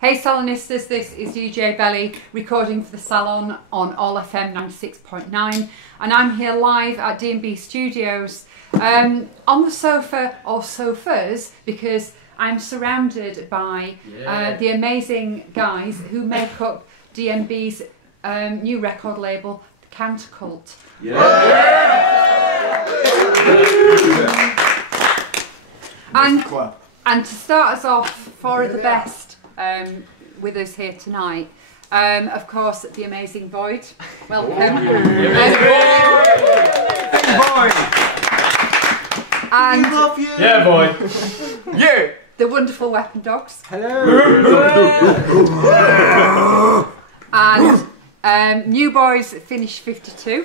Hey Salonistas, this is DJ Belly recording for the Salon on All FM 96.9 and I'm here live at D&B Studios on the sofa or sofas because I'm surrounded by the amazing guys who make up D&B's new record label, the CounterCult. And to start us off, four of the best with us here tonight. Of course, the amazing Void. Welcome. And love you. Yeah, Void. Yeah. The wonderful Weapon Dogs. Hello. And New Boys finished 52.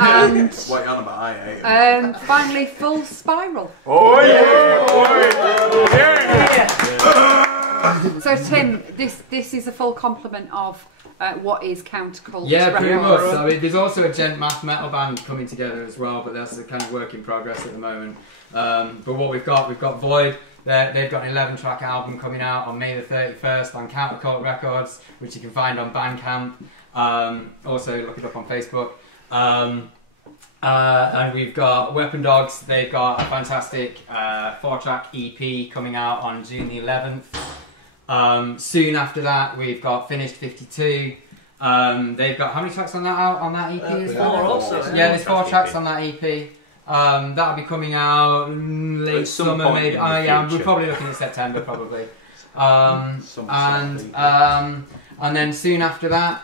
And finally Full Spiral. Oh yeah! So Tim, this is a full complement of what is CounterCult. Yeah, pretty much. I mean, there's also a gent math metal band coming together as well, but that's a kind of work in progress at the moment. But what we've got Void. They've got an 11-track album coming out on May the 31st on CounterCult Records, which you can find on Bandcamp. Also, look it up on Facebook. And we've got Weapon Dogs. They've got a fantastic 4-track EP coming out on June the 11th. Soon after that, we've got Finished 52. They've got how many tracks on that EP as well? Yeah, there's 4 tracks on that EP. That'll be coming out late summer, maybe. Oh yeah, we're probably looking at September, probably. And then soon after that,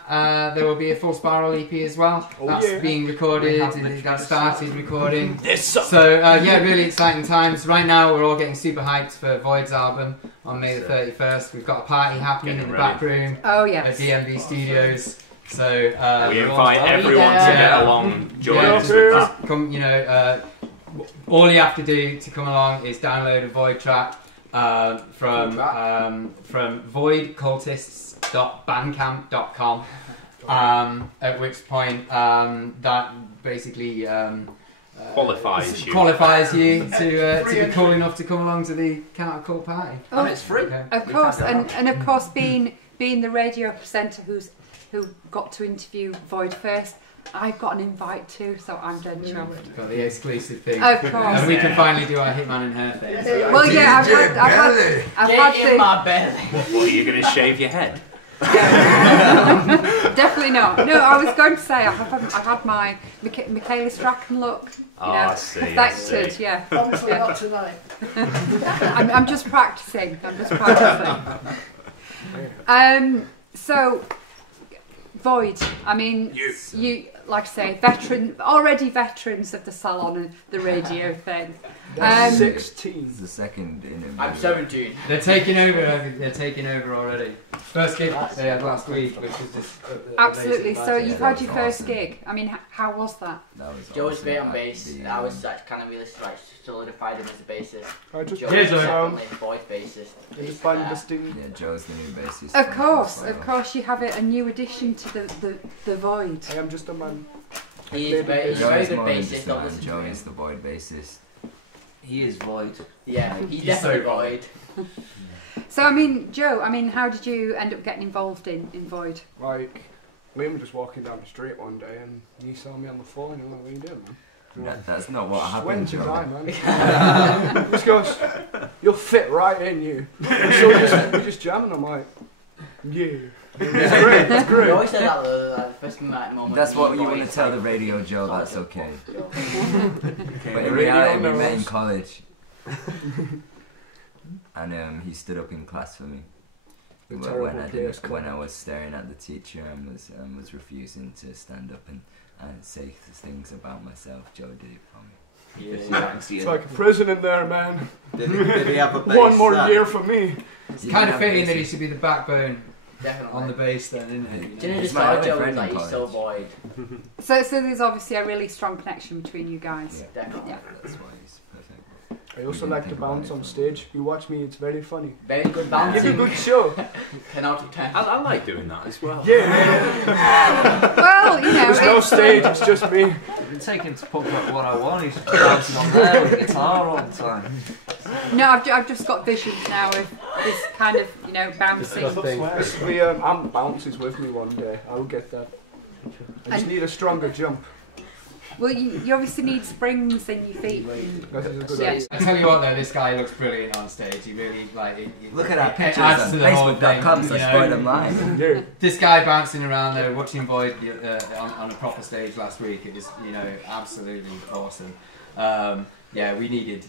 there will be a Full Spiral EP as well. That's being recorded. That started recording. So yeah, really exciting times. Right now, we're all getting super hyped for Void's album on May the 31st. We've got a party happening in the back room. Oh yeah. At D&B Studios. So we invite everyone to get along, join us with that. Come, all you have to do to come along is download a Void track from voidcultists.bandcamp.com. At which point that basically qualifies you to be cool enough to come along to the CounterCult party. Oh, and it's free. Okay. Of course, and of course, being the radio presenter who got to interview Void first, I've got an invite too, so I'm dead chuffed. Got the exclusive thing. Of course. And we can finally do our Hitman and Her thing. Well, yeah, I've had in my belly. What, are you going to shave your head? Definitely not. No, I was going to say I've had my Michaela Strachan look. I see. Perfected, yeah. Obviously not tonight. I'm just practicing. So, Void, I mean, you, like I say, already veterans of the Salon and the radio thing. 16 is the second in. I'm 17. They're taking over already. First gig they had last week, which was just absolutely. So you've had your first gig. I mean, how was that? Joe was great on bass. I was kind of really solidified him as a bassist. Joe was definitely Void bassist. Yeah, Joe's the new bassist. Of course, you have a new addition to the Void. I am just a man. He's a very good bassist. Joe is the Void bassist. He is Void. Yeah, he's definitely Void. So, I mean, Joe, how did you end up getting involved in Void? Like, we were just walking down the street one day and you saw me on the phone and you were like, what are you doing, man? That's not what happened, Joe. Die, man. He just goes, you'll fit right in, you. And so we just jamming, I'm like, yeah. It's great. You always say that the first moment. That's what you want to tell the radio, Joe, that's okay. But in reality, we met in college. And he stood up in class for me. When I was staring at the teacher and was refusing to stand up and say things about myself, Joe did it for me. It's like a prison in there, man. Did he have a bass? One more year for me. It's kind of fitting that he should be the backbone. Definitely. On the bass then, isn't it? Didn't just start Joe was like, he's so Void. So there's obviously a really strong connection between you guys. Yeah, definitely. Yeah. That's why he's perfect. I also like to bounce on stage. You watch me, it's very funny. Very good bouncing. Give a good show. 10 out of 10. I like doing that as well. Yeah. Well, there's no stage, it's just me. I've been taking to punk rock 101, he's bouncing on there with a guitar all the time. No, I've just got visions now of this kind of, you know, bouncing. This will be Aunt bounces with me one day. I'll get that. I just need a stronger jump. Well, you obviously need springs in your feet. That is a good Yeah. idea. I tell you what though, this guy looks brilliant on stage. He really Look at our it pictures adds on to the whole thing, Facebook.com/Void-of-Mine. Yeah. This guy bouncing around there, watching Void on a proper stage last week. It was, you know, absolutely awesome. Yeah, we needed.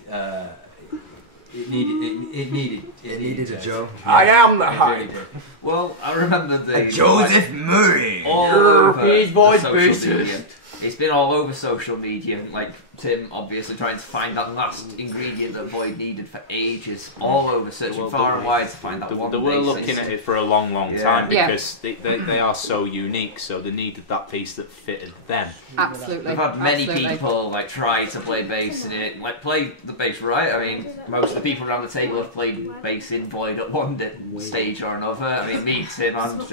It needed a Joe. I am the It hype. really did. Well, I remember the Joseph Murray. all over His voice social boosters. media. It's been all over social media, like Tim obviously trying to find that last ingredient that Void needed for ages, all over, searching far and wide to find that one They were basis. looking at it for a long, long Yeah. time Yeah. because they are so unique, so they needed that piece that fitted them. Absolutely. We've had many Absolutely. people like try to play bass in it, like play the bass right. I mean, most of the people around the table have played bass in Void at one stage or another. I mean, me, Tim, and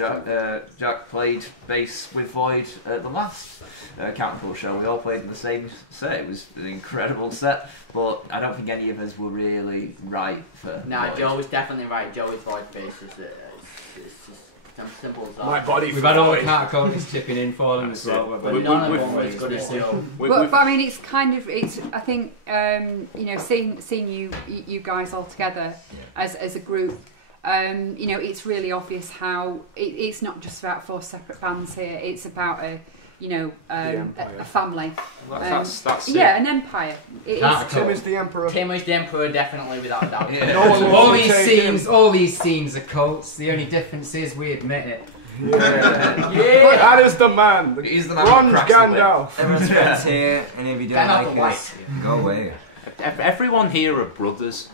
Jack played bass with Void at the last CounterCult show. We all played in the same set. It was an incredible set, but I don't think any of us were really right for. Nah, Void. Joe was definitely right. Joey's voice basis. It's just as simple as that. My body. We've had all the countercultists chipping in for them as well. But none of them were as good as Joe. But I mean, it's kind of, it's. I think, you know, seeing you guys all together as a group, you know, it's really obvious how it's not just about 4 separate bands here. It's about a, you know, a family. That's it. Yeah, an empire. It is. Tim is the emperor. Tim is the emperor, definitely, without a doubt. Yeah. No one wants All to these take him. scenes, all these scenes are cults. The only difference is we admit it. Yeah. That is the man. The He's the man who Grunge cracks the whip. Gandalf. Everyone's friends here, and if you They're don't not like us, go away. Everyone here are brothers,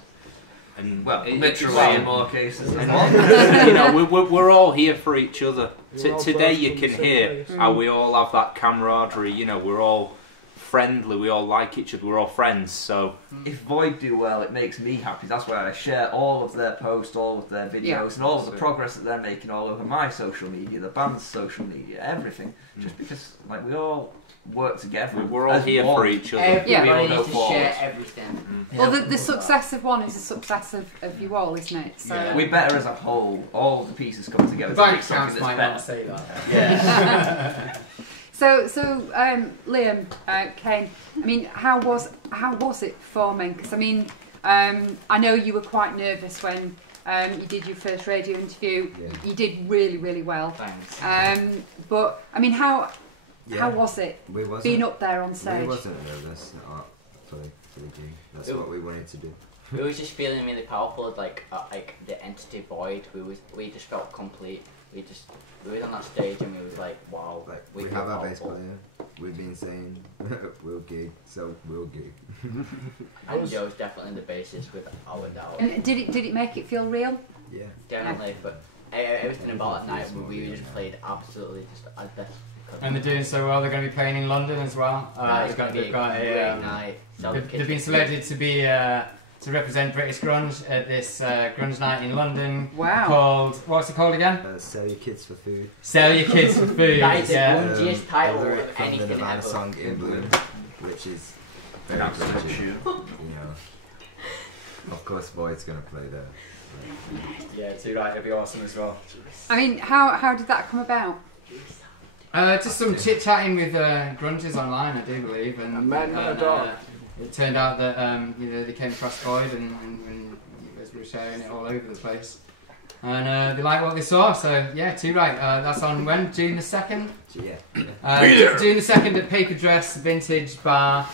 and Well, literally in more cases. you know, we're all here for each other. We're all Today birthed you from can the same hear place. how we all have that camaraderie. You know, we're all friendly. We all like each other. We're all friends. So If Void do well, it makes me happy. That's why I share all of their posts, all of their videos, and all of the progress that they're making all over my social media, the band's social media, everything. Just because, like, we all work together. we're all as here one. for each other. Yeah. Everybody We all needs go to share forward. everything. Well, the success of one is the success of you all, isn't it? So. We're better as a whole. All of the pieces come together The to bank make something accounts that's might better. not say that. Yeah. So, Liam, Kane. I mean, how was it performing? Because I mean, I know you were quite nervous when you did your first radio interview. Yeah. You did really, really well. Thanks. But I mean, how was it We wasn't, being up there on we stage? wasn't nervous for the gig. That's what we wanted to do. We was just feeling really powerful, like the entity Void. We just felt complete. We were on that stage and we was like, wow. Like, we we feel have our bass powerful. player. We've been saying we'll gig, so we'll gig. And Joe's definitely the bassist without a doubt. And did it make it feel real? Yeah. Definitely, but everything about that night, we just played absolutely just as best we could. And they're doing so well. They're going to be playing in London as well. It's going to be They've got a great a. night. They've been selected to be to represent British grunge at this grunge night in London. Wow. Called, what's it called again? Sell your kids for food. Sell your kids for food. That is the Yeah. grungiest title lyric of from the anything Nirvana ever. song In Bloom, which is very Absolute grungy. shoe. You know, of course, Void's gonna play there. Yeah, too right. It'll be awesome as well. I mean, how did that come about? Just some chit chatting with grunges online, I do believe, and A man and a dog. It turned out that you know, they came across Void and as we were sharing it all over the place, and they liked what they saw. So yeah, too right. That's on when? June the 2nd. Yeah. June the 2nd at Paper Dress Vintage Bar.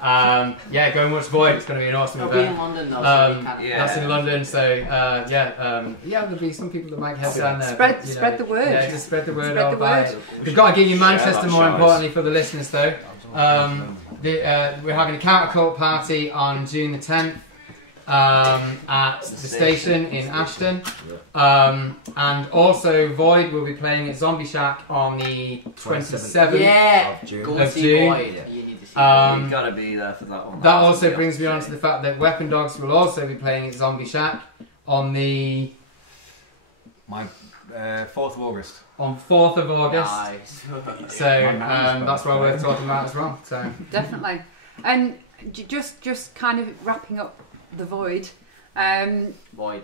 Yeah, go and watch Void. It's going to be an awesome It'll be in event. London though, so we can't. yeah. That's in London, so yeah, there'll be some people that might head down there. but, you know, Spread the word. Yeah, just spread the word Spread all the about word. it. We've got a gig in Manchester, that more shows. importantly for the listeners though. We're having a CounterCult party on June the 10th at the station in Ashton. And also Void will be playing at Zombie Shack on the 27th. Yeah, Of June. go Of see June. Void. Yeah. You need to see Um, You've got to be there for that one. That also brings me on to the fact that Weapon Dogs will also be playing at Zombie Shack on the 4th of August. on 4th of August. Nice. So that's well worth talking about as well. So Definitely. And just kind of wrapping up the Void. Void.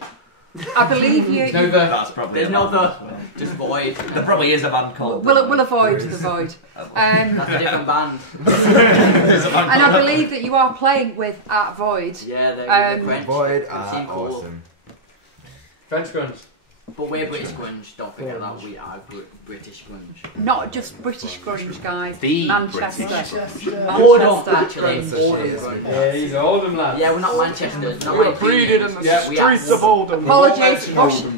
I believe you. No, That's probably There's a no band. the. Just Void. There probably is a band called. We'll avoid the Void. That's a different band. And I believe that you are playing with at Void. Yeah, they're French. Void They are seem cool. awesome. French grunge. But we're British grunge, don't forget that we are British grunge. Not just British grunge, guys. The Manchester. British Oldham, Manchester. actually. So she Oldham is grunge. Yeah, he's Oldham lad. Yeah, we're not Manchester. Not We were like breeded in the Yeah. streets of Oldham. Apologies.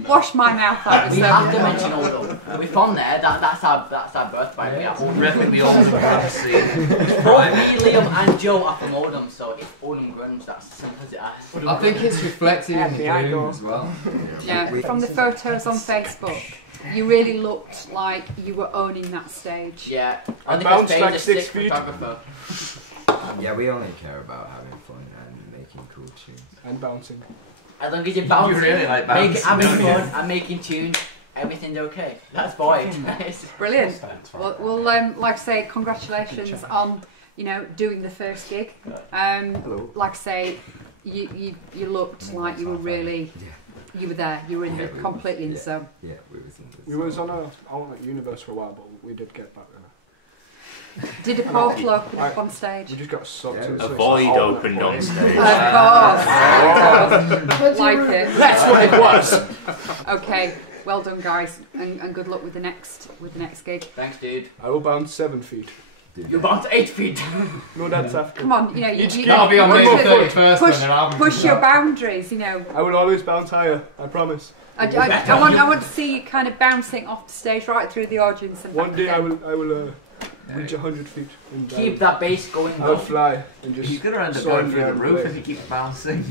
Wash my mouth out. We have to mention Oldham. We're from there. That's our birthright. We are Oldham. Repping the Oldham grunge scene. Both me, Liam, and Joe are from Oldham, so it's Oldham grunge. That's as simple as it is. I think it's reflected in the Happy gloom idol. as well. Yeah, from the photos on Facebook, you really looked like you were owning that stage. Yeah, I I think bounced it's like a 6 sick feet. photographer. Yeah, we only care about having fun and making cool tunes. And bouncing. As long as you're bouncing, You really like having bouncing, don't you? fun and making tunes, everything's okay. That's Void. Brilliant. Well, like I say, congratulations on doing the first gig. Hello. Like I say, you looked like you were really. You were there. You were in it completely in the zone. Yeah, we was in this. We was on a alternate universe for a while, but we did get back there. Did a portal open up on stage? We just got sucked Yeah, into A it. void opened on stage. Of course. Like it. That's what it was. Okay. Well done, guys, and good luck with the next gig. Thanks, dude. I will bounce 7 feet. You're bound to 8 feet. No, that's after. Come on, you That'll be on May push the it. 31st when their album Push comes your out. boundaries. I will always bounce higher. I promise. I want to see you kind of bouncing off the stage right through the audience. And One back day I again. will reach 100 feet. And Keep that bass going I'll though. fly and just. He's gonna end up soar going through the around roof way. if he keeps bouncing.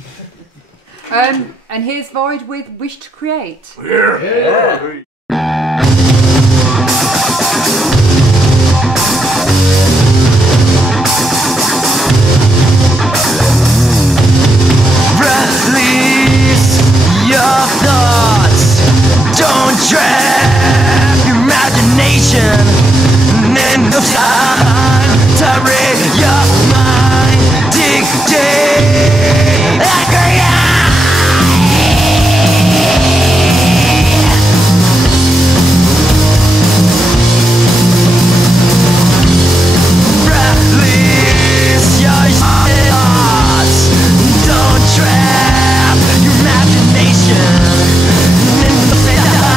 And here's Void with Wish to Create. Yeah. Release your thoughts. Don't trap your imagination. And no time to read your mind. Dig deep. Release your thoughts. Don't trap your imagination.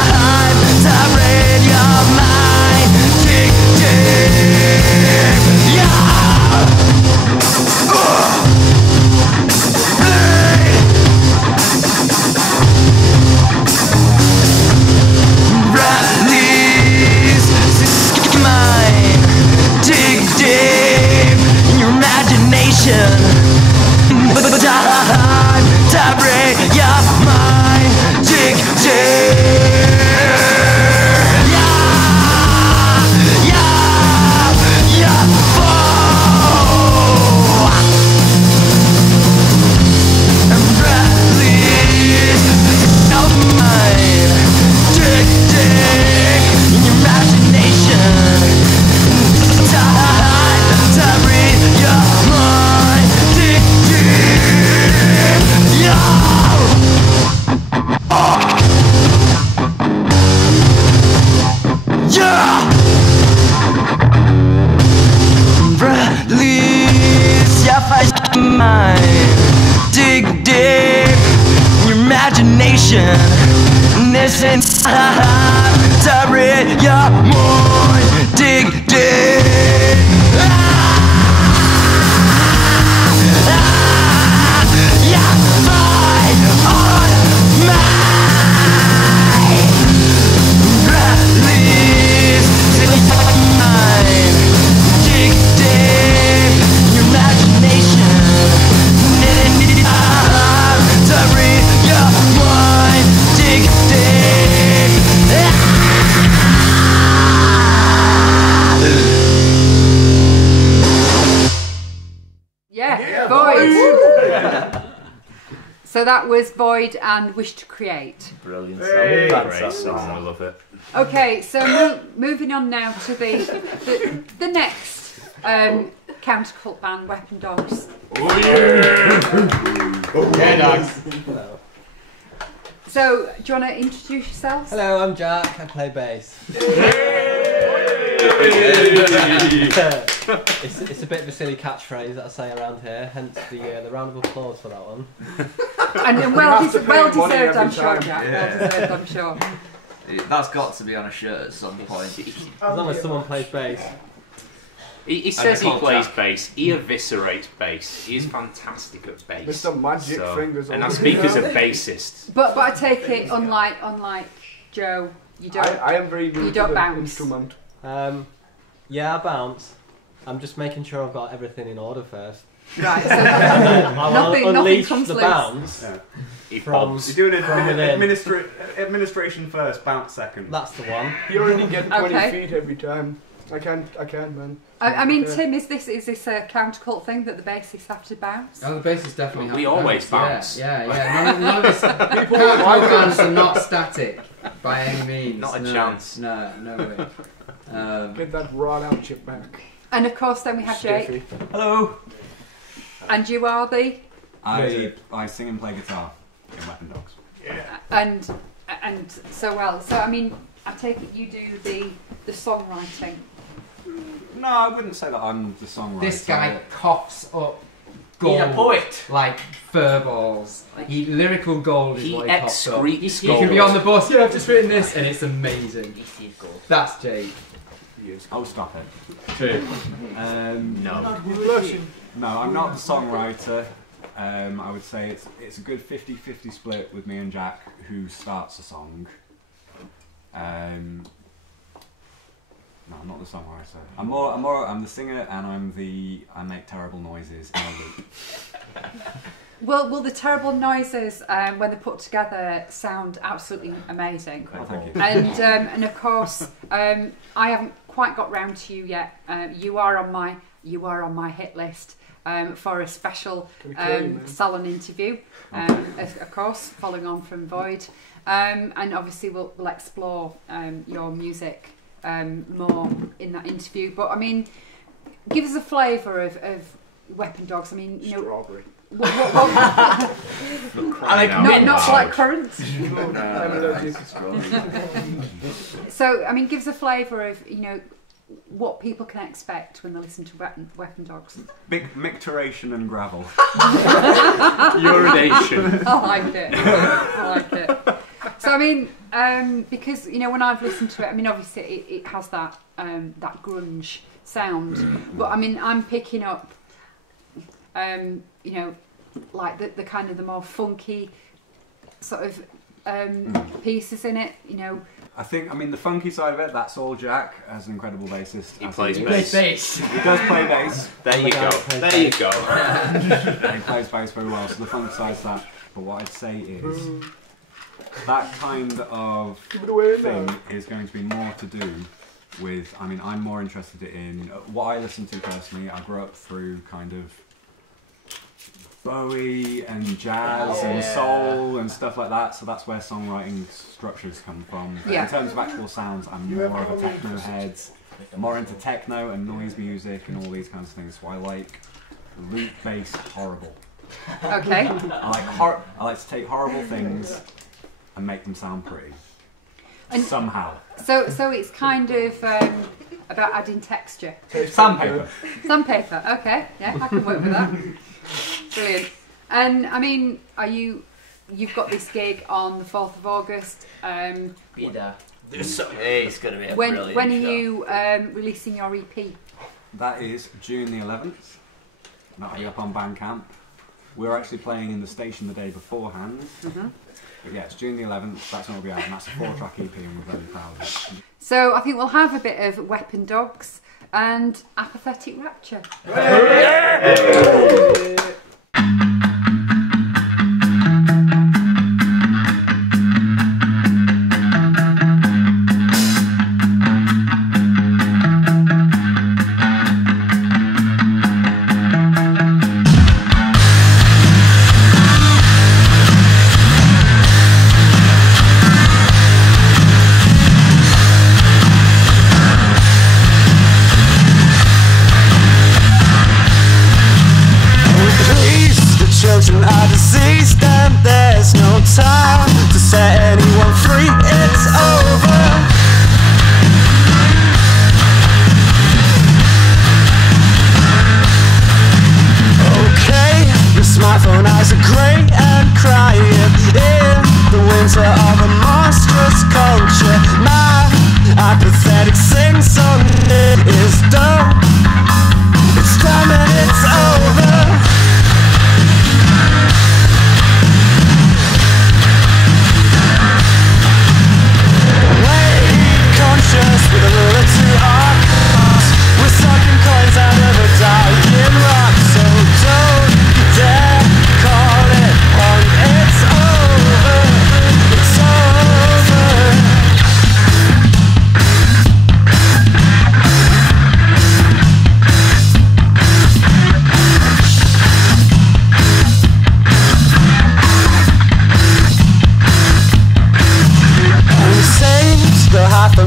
Time to read your mind. Dig deep. Release mind. Dig deep in your imagination. Time to break your mind. Dig deep. Release your mind. Dig deep in your imagination. Time to read your mind. Dig deep. Release your mind. Dig deep in your imagination. This is time to read your mind. Dig deep. Yeah, mind on mine. Release your mind. Dig deep in your imagination. Time to read your mind. Dig deep. Yeah, Void. So that was Void and Wish to Create. Brilliant song. Hey. Great song. I love it. Okay, so moving on now to the next CounterCult band Weapon Dogs. Oh yeah! Yeah, dogs. Hello. So, do you want to introduce yourselves? Hello, I'm Jack. I play bass. It's a bit of a silly catchphrase that I say around here, hence the round of applause for that one. And well deserved, I'm every sure, time. Jack. Yeah. Well deserved, I'm sure. That's got to be on a shirt at some point. As long as someone plays bass. He says he And a plays contract. bass. He eviscerates bass. He is fantastic at bass. Mr. Magic Fingers And all I over speak as a now. bassist. But I take it, unlike Joe, you don't. I am very good You don't at bounce. instrument. Yeah, I bounce. I'm just making sure I've got everything in order first. Right, so I will nothing unleash comes the loose. bounce He from, bobs. You're doing from within. administration first, bounce second. That's the one. You already get 20 Okay. feet every time. I can, man. I mean, Yeah. Tim, is this a countercult thing that the bassists have to bounce? Oh, the bassists definitely have We to always bounce. Yeah. None of this. CounterCult bands are not static by any means. Not a no, chance. No way. Get that raw out chip back. And of course, then we have Jake. Stiffy. Hello. And you are the I sing and play guitar in Weapon Dogs. and so well. So I mean, I take it you do the songwriting. No, I wouldn't say that I'm the songwriter. This guy coughs up gold. He's a poet. Like fur balls. Lyrical gold is He what he coughs up. excretes You gold. can be on the bus, yeah, I've just written this, and it's amazing. He sees gold. That's Jake. Oh, stop it. True. No. He's blushing. No, I'm not the songwriter. I would say it's a good 50-50 split with me and Jack, who starts a song. No, I'm not the songwriter. I'm the singer, and I make terrible noises in a loop. Well, the terrible noises when they're put together sound absolutely amazing. Oh, thank you. And of course, I haven't quite got round to you yet. You are on my hit list for a special Can we kill you, man? Salon interview, of course, following on from Void, and obviously we'll explore your music more in that interview. But I mean, give us a flavour of Weapon Dogs. I mean, you know. Strawberry. Not black currants. I'm allergic. So, I mean, give us a flavour of, you know, what people can expect when they listen to Weapon Dogs. Big micturation and gravel. Urination. I like it. I like it. So, I mean, because, you know, when I've listened to it, I mean, obviously it has that grunge sound. But, I mean, I'm picking up, you know, like the kind of the more funky sort of pieces in it, you know. I mean, the funky side of it, that's all Jack, as an incredible bassist. He as plays is. bass. He does play bass. There you go. There you go. And he plays bass very well, so the funk side's that. But what I'd say is, that kind of Give it away thing now. is going to be more to do with, I mean, I'm more interested in what I listen to personally. I grew up through kind of Bowie and jazz and soul and stuff like that, so that's where songwriting structures come from. But Yeah. in terms of actual sounds, I'm more of a techno head, more into techno and noise music and all these kinds of things, so I like loop bass horrible. Okay. I like to take horrible things and make them sound pretty. And somehow. So it's kind of about adding texture. Sandpaper. Sandpaper. Okay. Yeah, I can work with that. Brilliant. And I mean, you've got this gig on the 4th of August. Be there. It's going to be a When brilliant are show. you releasing your EP? That is June the 11th. That'll be up on Bandcamp. We're actually playing in the station the day beforehand. But yeah, it's June the 11th. That's when it'll be out, and that's a 4-track EP, and we're very proud of it. So I think we'll have a bit of Weapon Dogs and Apathetic Rapture.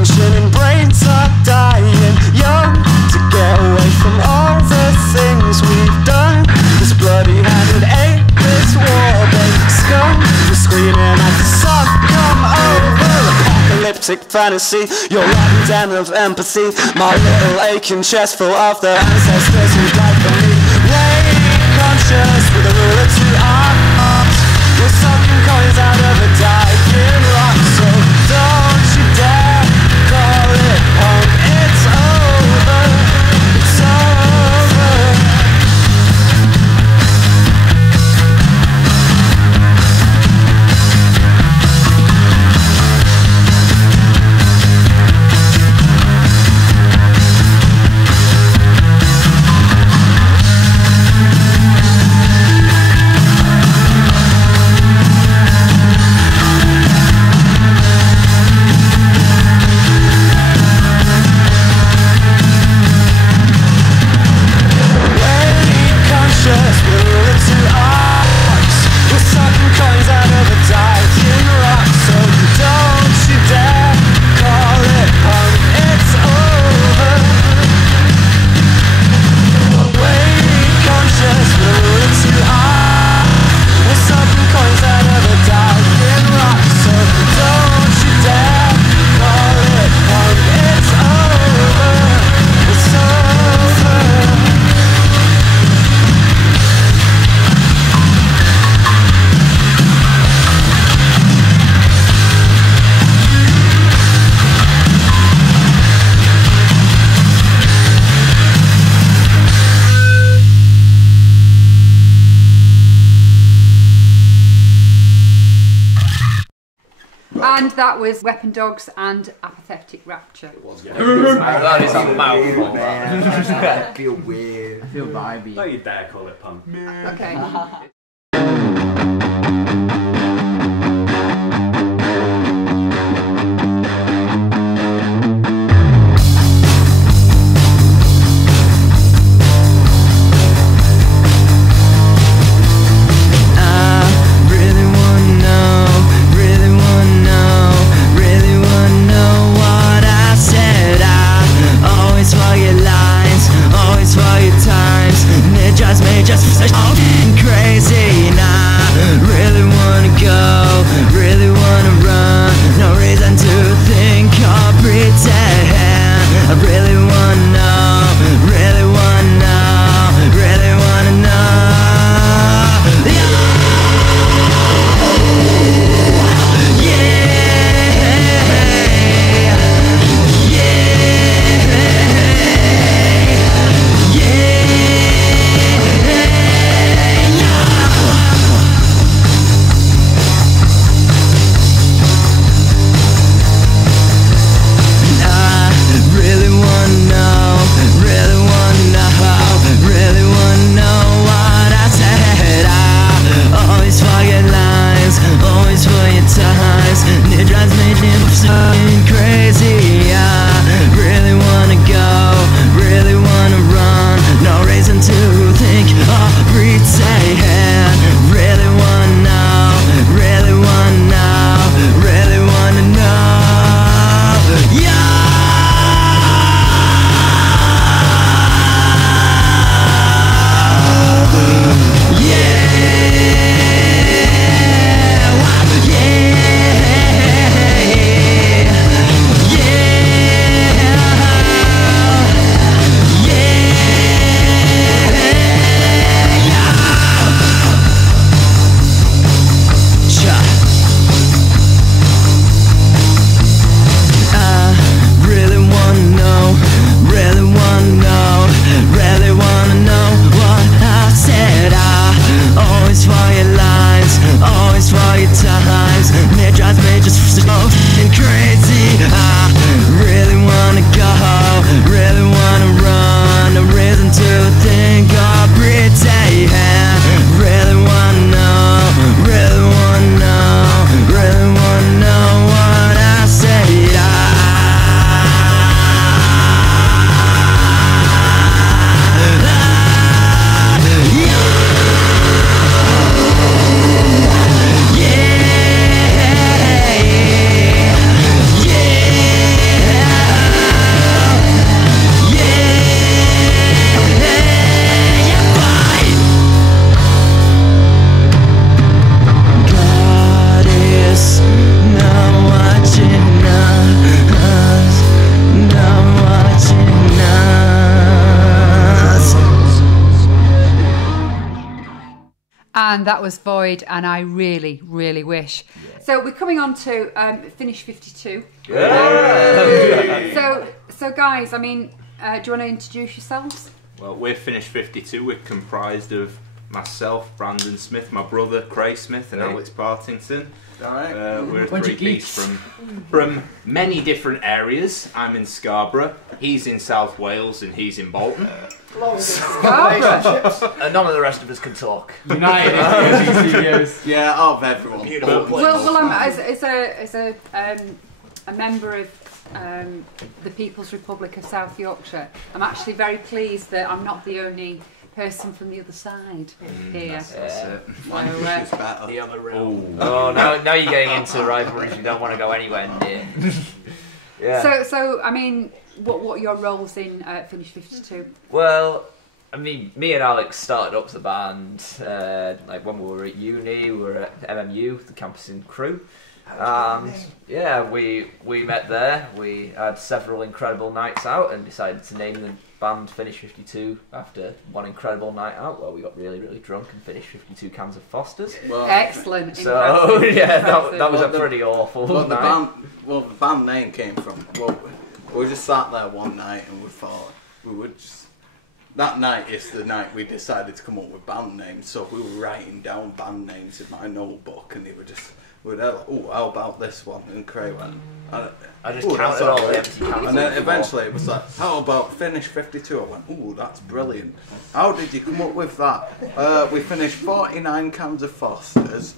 functioning brains are dying young. To get away from all the things we've done. This bloody-handed aimless war, baby scum. We're screaming at the sun, come over. Apocalyptic fantasy, your rotten den of empathy. My little aching chest full of the ancestors who died for me. Wake conscious with a ruler to our arms. We're sucking coins out of a dying rock. So don't you dare call it punk. It's over. It's over. And that was Weapon Dogs and Apathetic Rapture. That is a mouthful. I feel weird. I feel vibey. Don't you dare call it punk. Okay. Crazy, nah, really wanna go, really wanna run. No reason to think or pretend. I really wanna know, really wanna know, really wanna know. Crazy, I really wanna go, really wanna run. No reason to think or pretend. Really wanna know, really wanna know, really wanna know. Yeah. and that was Void, and I really, really wish. Yeah. So we're coming on to Finish 52. Yeah. So guys, I mean, do you want to introduce yourselves? Well, we're Finish 52. We're comprised of myself, Brandon Smith, my brother Craig Smith, and Alex Partington. Alright. We're a three-piece from many different areas. I'm in Scarborough, he's in South Wales, and he's in Bolton. Scarborough. And none of the rest of us can talk. United Studios. Yeah, of everyone. Beautiful place. Well, as a member of the People's Republic of South Yorkshire, I'm actually very pleased that I'm not the only person from the other side here. That's it. The other realm. Oh, now you're getting into rivalries you don't want to go anywhere near. Yeah. So I mean, what are your roles in Finish 52? Well, I mean, me and Alex started up the band like when we were at uni. We were at MMU, the campus in Crewe. And yeah, we met there. We had several incredible nights out and decided to name the band Finish 52 after one incredible night out where we got really, really drunk and finished 52 cans of Foster's. Well, excellent. So yeah, that was a pretty awful night. The band name came from. Well, we just sat there one night and we thought we would just. That night is the night we decided to come up with band names. So we were writing down band names in my notebook, and they were just. We were like, oh, how about this one? And Craig went. I just counted all the empty cans. And then eventually it was like, how about Finish 52? I went, oh, that's brilliant. How did you come up with that? We finished 49 cans of Foster's,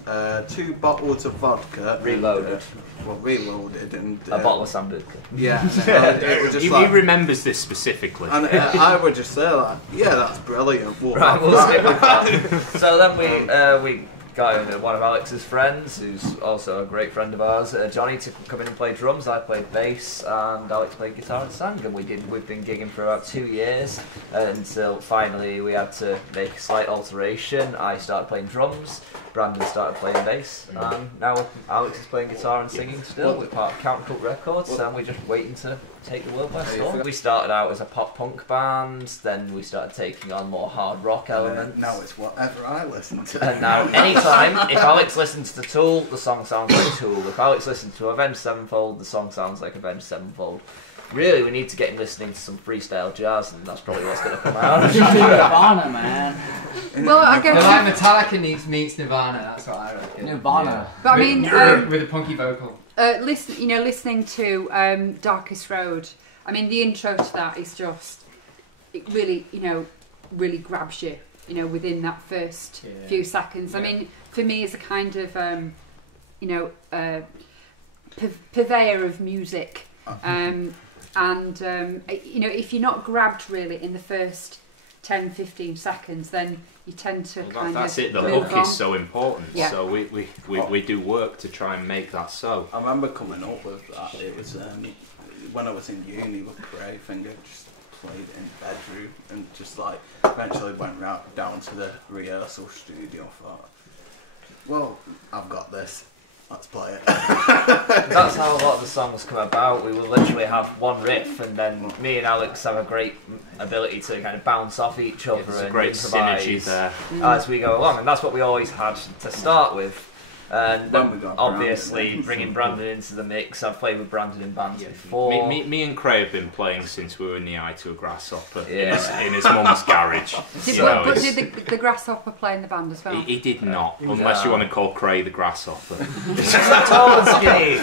2 bottles of vodka. Reloaded. Reloaded. And a bottle of Sambuca. Yeah. It was just he remembers this specifically. And I would just say like, yeah, that's brilliant. Right, we'll stick with that. So then we got one of Alex's friends, who's also a great friend of ours, Johnny, to come in and play drums. I played bass, and Alex played guitar and sang. And we've been gigging for about 2 years until finally we had to make a slight alteration. I started playing drums, Brandon started playing bass, and now Alex is playing guitar and singing still. We're part of CounterCult Records, and we're just waiting to take the world by storm. We started out as a pop-punk band, then we started taking on more hard rock elements. Now it's whatever I listen to. And now, anytime, if Alex listens to Tool, the song sounds like Tool. If Alex listens to Avenged Sevenfold, the song sounds like Avenged Sevenfold. Really, we need to get him listening to some freestyle jazz, and that's probably what's going to come out. Nirvana, man. Well, I guess like Metallica meets Nirvana. That's what I reckon. Nirvana. Yeah. But I mean, with a punky vocal. Listening to Darkest Road. I mean, the intro to that is just, it really, really grabs you, within that first few seconds. I mean, for me, it's a kind of, purveyor of music. If you're not grabbed really in the first 10-15 seconds, then you tend to that's it. The hook is so important. Yeah. So we do work to try and make that so. I remember coming up with that. It was when I was in uni with Craig, I just played it in the bedroom and just like eventually went down to the rehearsal studio. Thought, well, I've got this. Let's play it. That's how a lot of the songs come about. We will literally have one riff, and then me and Alex have a great ability to kind of bounce off each other and great improvise synergy there as we go along. And that's what we always had to start with. And then obviously bringing Brandon into the mix. I've played with Brandon in bands before. Me and Craig have been playing since we were in the Eye to a Grasshopper in his mum's garage. But did the Grasshopper play in the band as well? He did not, unless you want to call Craig the Grasshopper. He's tall and skinny.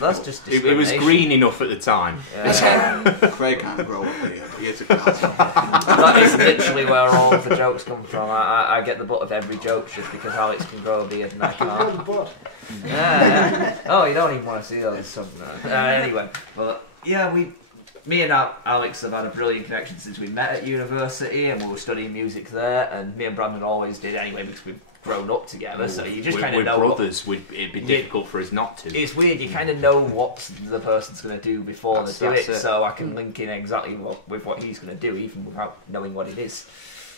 That's just it was green enough at the time. Yeah. Craig can't grow up here, but he is a grasshopper. That is literally where all of the jokes come from. I get the butt of every joke just because Alex can grow a beard. Yeah. Oh, you don't even want to see all this stuff. Anyway, but yeah, me and Alex have had a brilliant connection since we met at university, and we were studying music there. And me and Brandon always did anyway because we've grown up together. So you just kind of know. Brothers, it'd be difficult for us not to. It's weird. You kind of know what the person's going to do before they do it. So I can link in exactly with what he's going to do, even without knowing what it is.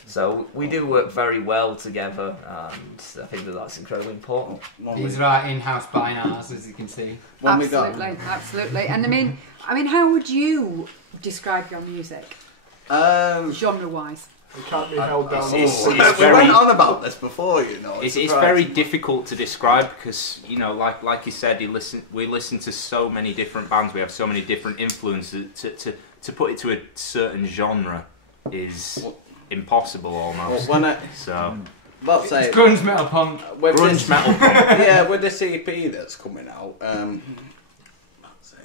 So we do work very well together, and I think that's incredibly important. He's right in-house buying ours, as you can see. Absolutely. And I mean, how would you describe your music, genre-wise? It can't be held down. It's we very- went on about this before, you know. It's very difficult to describe because, you know, like you said, we listen to so many different bands. We have so many different influences. To put it to a certain genre is impossible almost. Let's say it's grunge metal punk. Grunge metal punk. Yeah, with this EP that's coming out,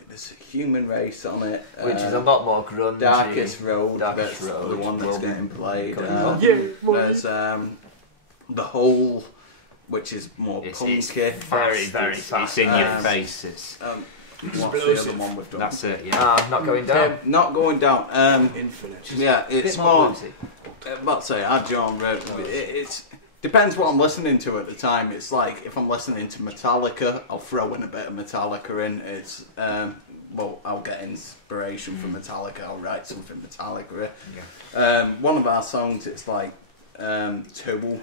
there's Human Race on it, which is a lot more grungy. Darkest Road, Darkest that's Road, the one that's getting played. There's The Hole, which is more punky. It's very fast. It's in your face. It's what's the other one we've done? That's it. Yeah. Not going down. Not going down. Infinite. Yeah, it's more. Let's say our genre. It's depends what I'm listening to at the time. It's like if I'm listening to Metallica, I'll throw in a bit of Metallica in. It's I'll get inspiration from Metallica. I'll write something Metallica. Yeah. One of our songs, it's like Tool.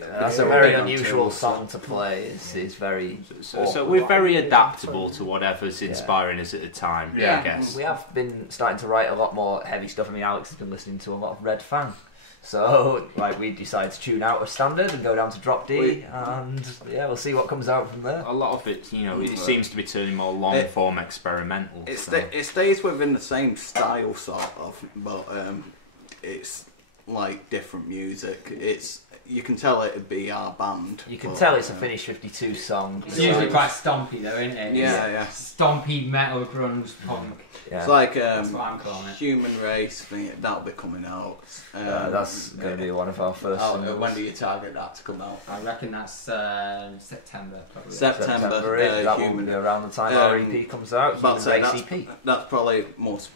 That's a very unusual song to play. It's very. So we're very adaptable to whatever's inspiring us at the time. Yeah, I guess. We have been starting to write a lot more heavy stuff. I mean, Alex has been listening to a lot of Red Fang. So, we decided to tune out of standard and go down to drop D, and we'll see what comes out from there. A lot of it, you know, it seems to be turning more long form experimental. It stays within the same style, sort of, but it's like different music. You can tell it'd be our band. You can tell it's a Finish 52 song. It's usually quite stompy though, isn't it? Yeah. Stompy metal grunge punk. It's like that's what I'm calling it. Human Race thing. That'll be coming out. That's going to be one of our first. When do you target that to come out? I reckon that's September. Probably. September. That will be around the time our EP comes out. Human Race EP. That's probably most.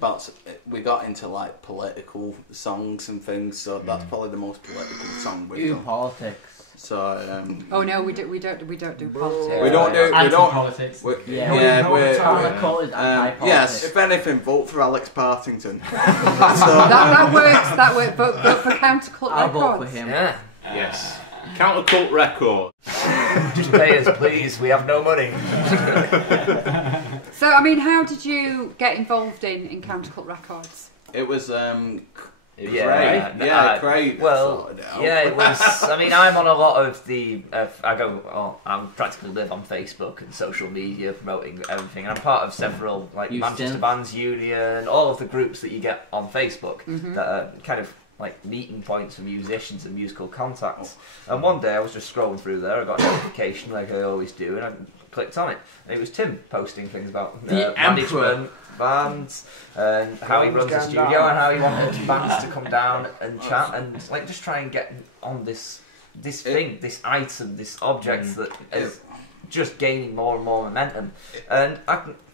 But we got into like political songs and things, so that's probably the most political song we've done. Politics. So. Oh no, we don't do politics. We don't do anti-politics. CounterCult is anti-politics. Yes, if anything, vote for Alex Partington. That works. But for CounterCult I'll vote for Records. him. Yeah. Yes. CounterCult Records. Just pay us, please. We have no money. So, I mean, how did you get involved in CounterCult Records? It was Craig. Well, it was. I mean, I'm on a lot of the. I'm practically live on Facebook and social media promoting everything. And I'm part of several Manchester Bands Union, all of the groups that you get on Facebook that are kind of like meeting points for musicians and musical contacts. And one day I was just scrolling through there. I got a notification like I always do, and I clicked on it, and it was Tim posting things about management. Bands and how he runs the studio and how he wanted bands to come down and chat and just try and get on this thing, this item, this object that is just gaining more and more momentum. And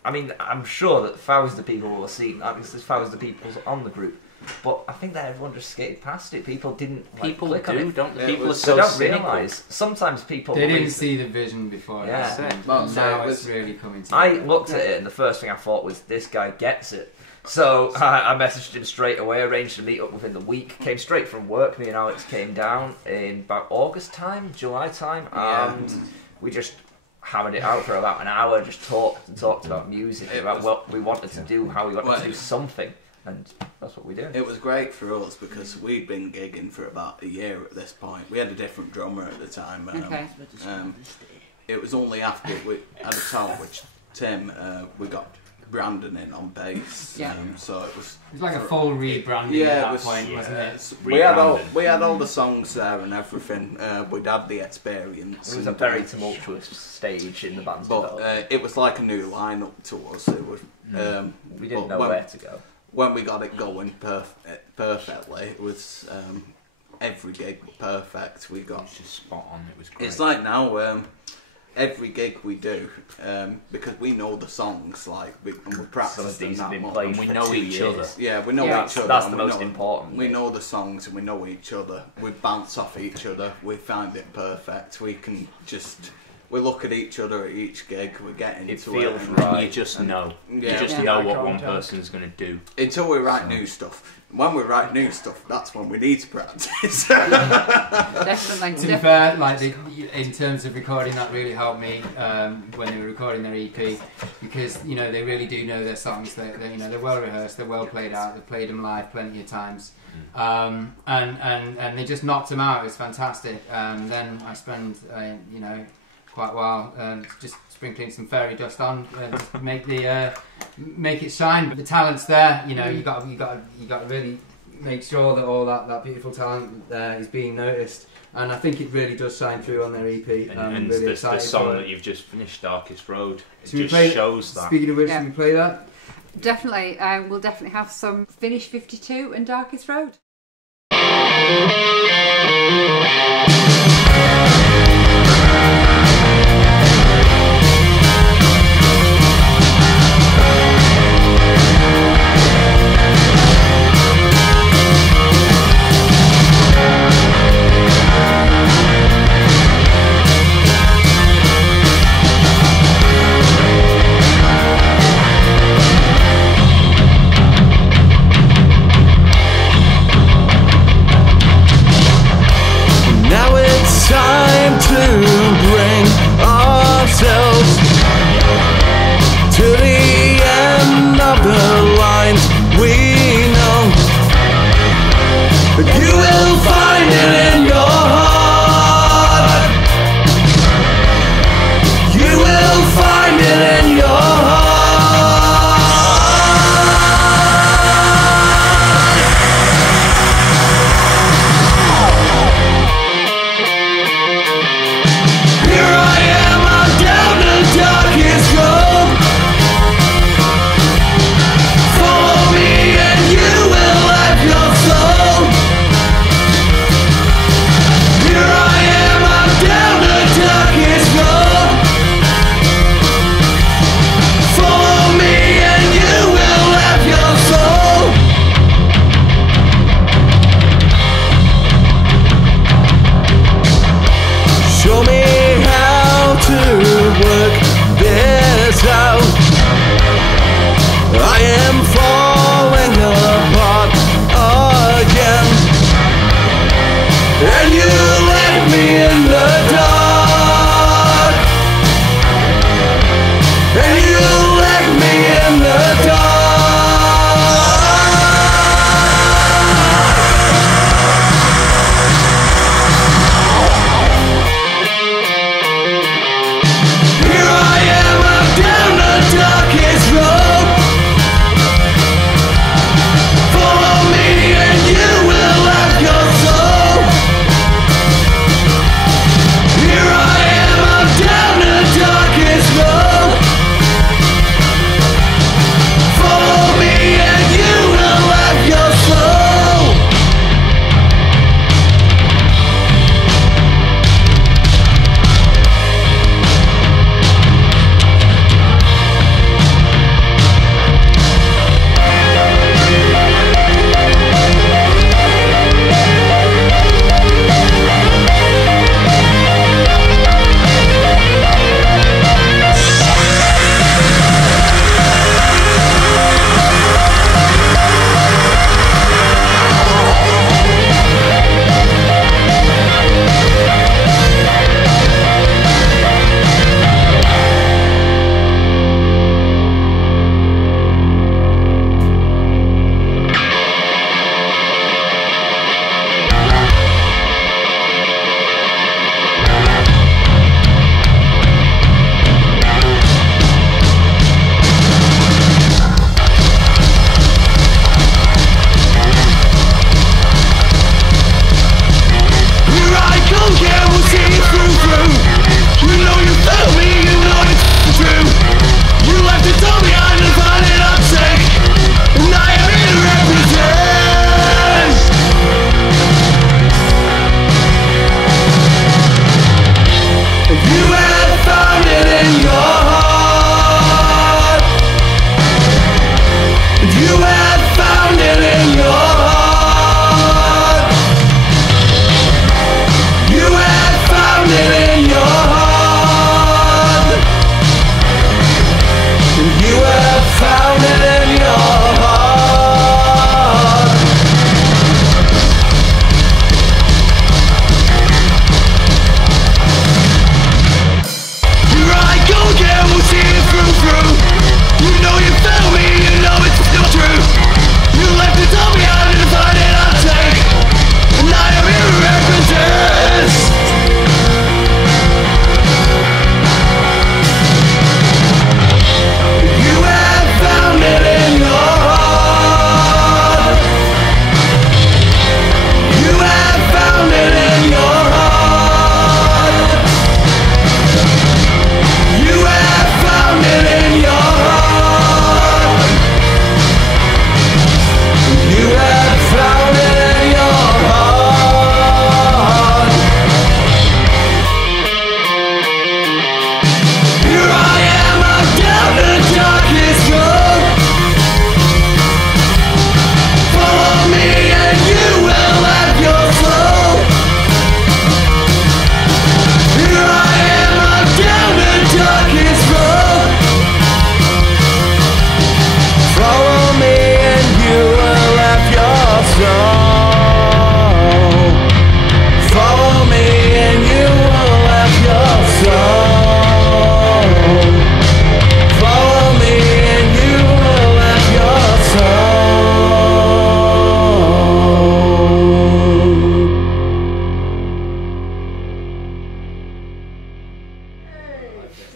I'm sure that thousands of people will have seen that because there's thousands of people on the group. But I think that everyone just skated past it. People didn't click on it. People are so so realise. Sometimes people they didn't see the vision before. Now it's really coming to I looked at it and the first thing I thought was, this guy gets it. So I messaged him straight away, arranged to meet up within the week, came straight from work. Me and Alex came down in about August time, July time, and we just hammered it out for about an hour, just talked about music, about what we wanted to do, how we wanted to do something. And that's what we do. It was great for us because we'd been gigging for about a year at this point. We had a different drummer at the time. It was only after we had a talk with Tim, we got Brandon in on bass. So it was like a full rebranding at that point, wasn't it? We had all the songs there and everything. We'd had the experience. It was a very tumultuous stage in the band's development. It was like a new lineup to us. It was. We didn't know where to go. When we got it going perfectly, it was every gig perfect. We got just spot on. It was great. It's like now every gig we do because we know the songs and we practice them that much. And we know each other. Yeah, we know each other. That's the most important. We know the songs and we know each other. We bounce off each other. We find it perfect. We can just we look at each other at each gig, we get into It feels and right. You just know. Yeah. You just know what one person's going to do. Until we write new stuff. When we write new stuff, that's when we need to practice. Definitely. To be fair, like in terms of recording, that really helped me when they were recording their EP, because you know they really do know their songs. They're they're well rehearsed, they're well played out. They've played them live plenty of times, and they just knocked them out. It was fantastic. Then I spent quite a while just sprinkling some fairy dust on to make it shine. But the talent's there. You know, you got to really make sure that all that beautiful talent there is being noticed. And I think it really does shine through on their EP. And really the excited song that you've just finished, Darkest Road, it should just shows that. Speaking of which, should we play that? Definitely. We'll definitely have some Finish 52 and Darkest Road.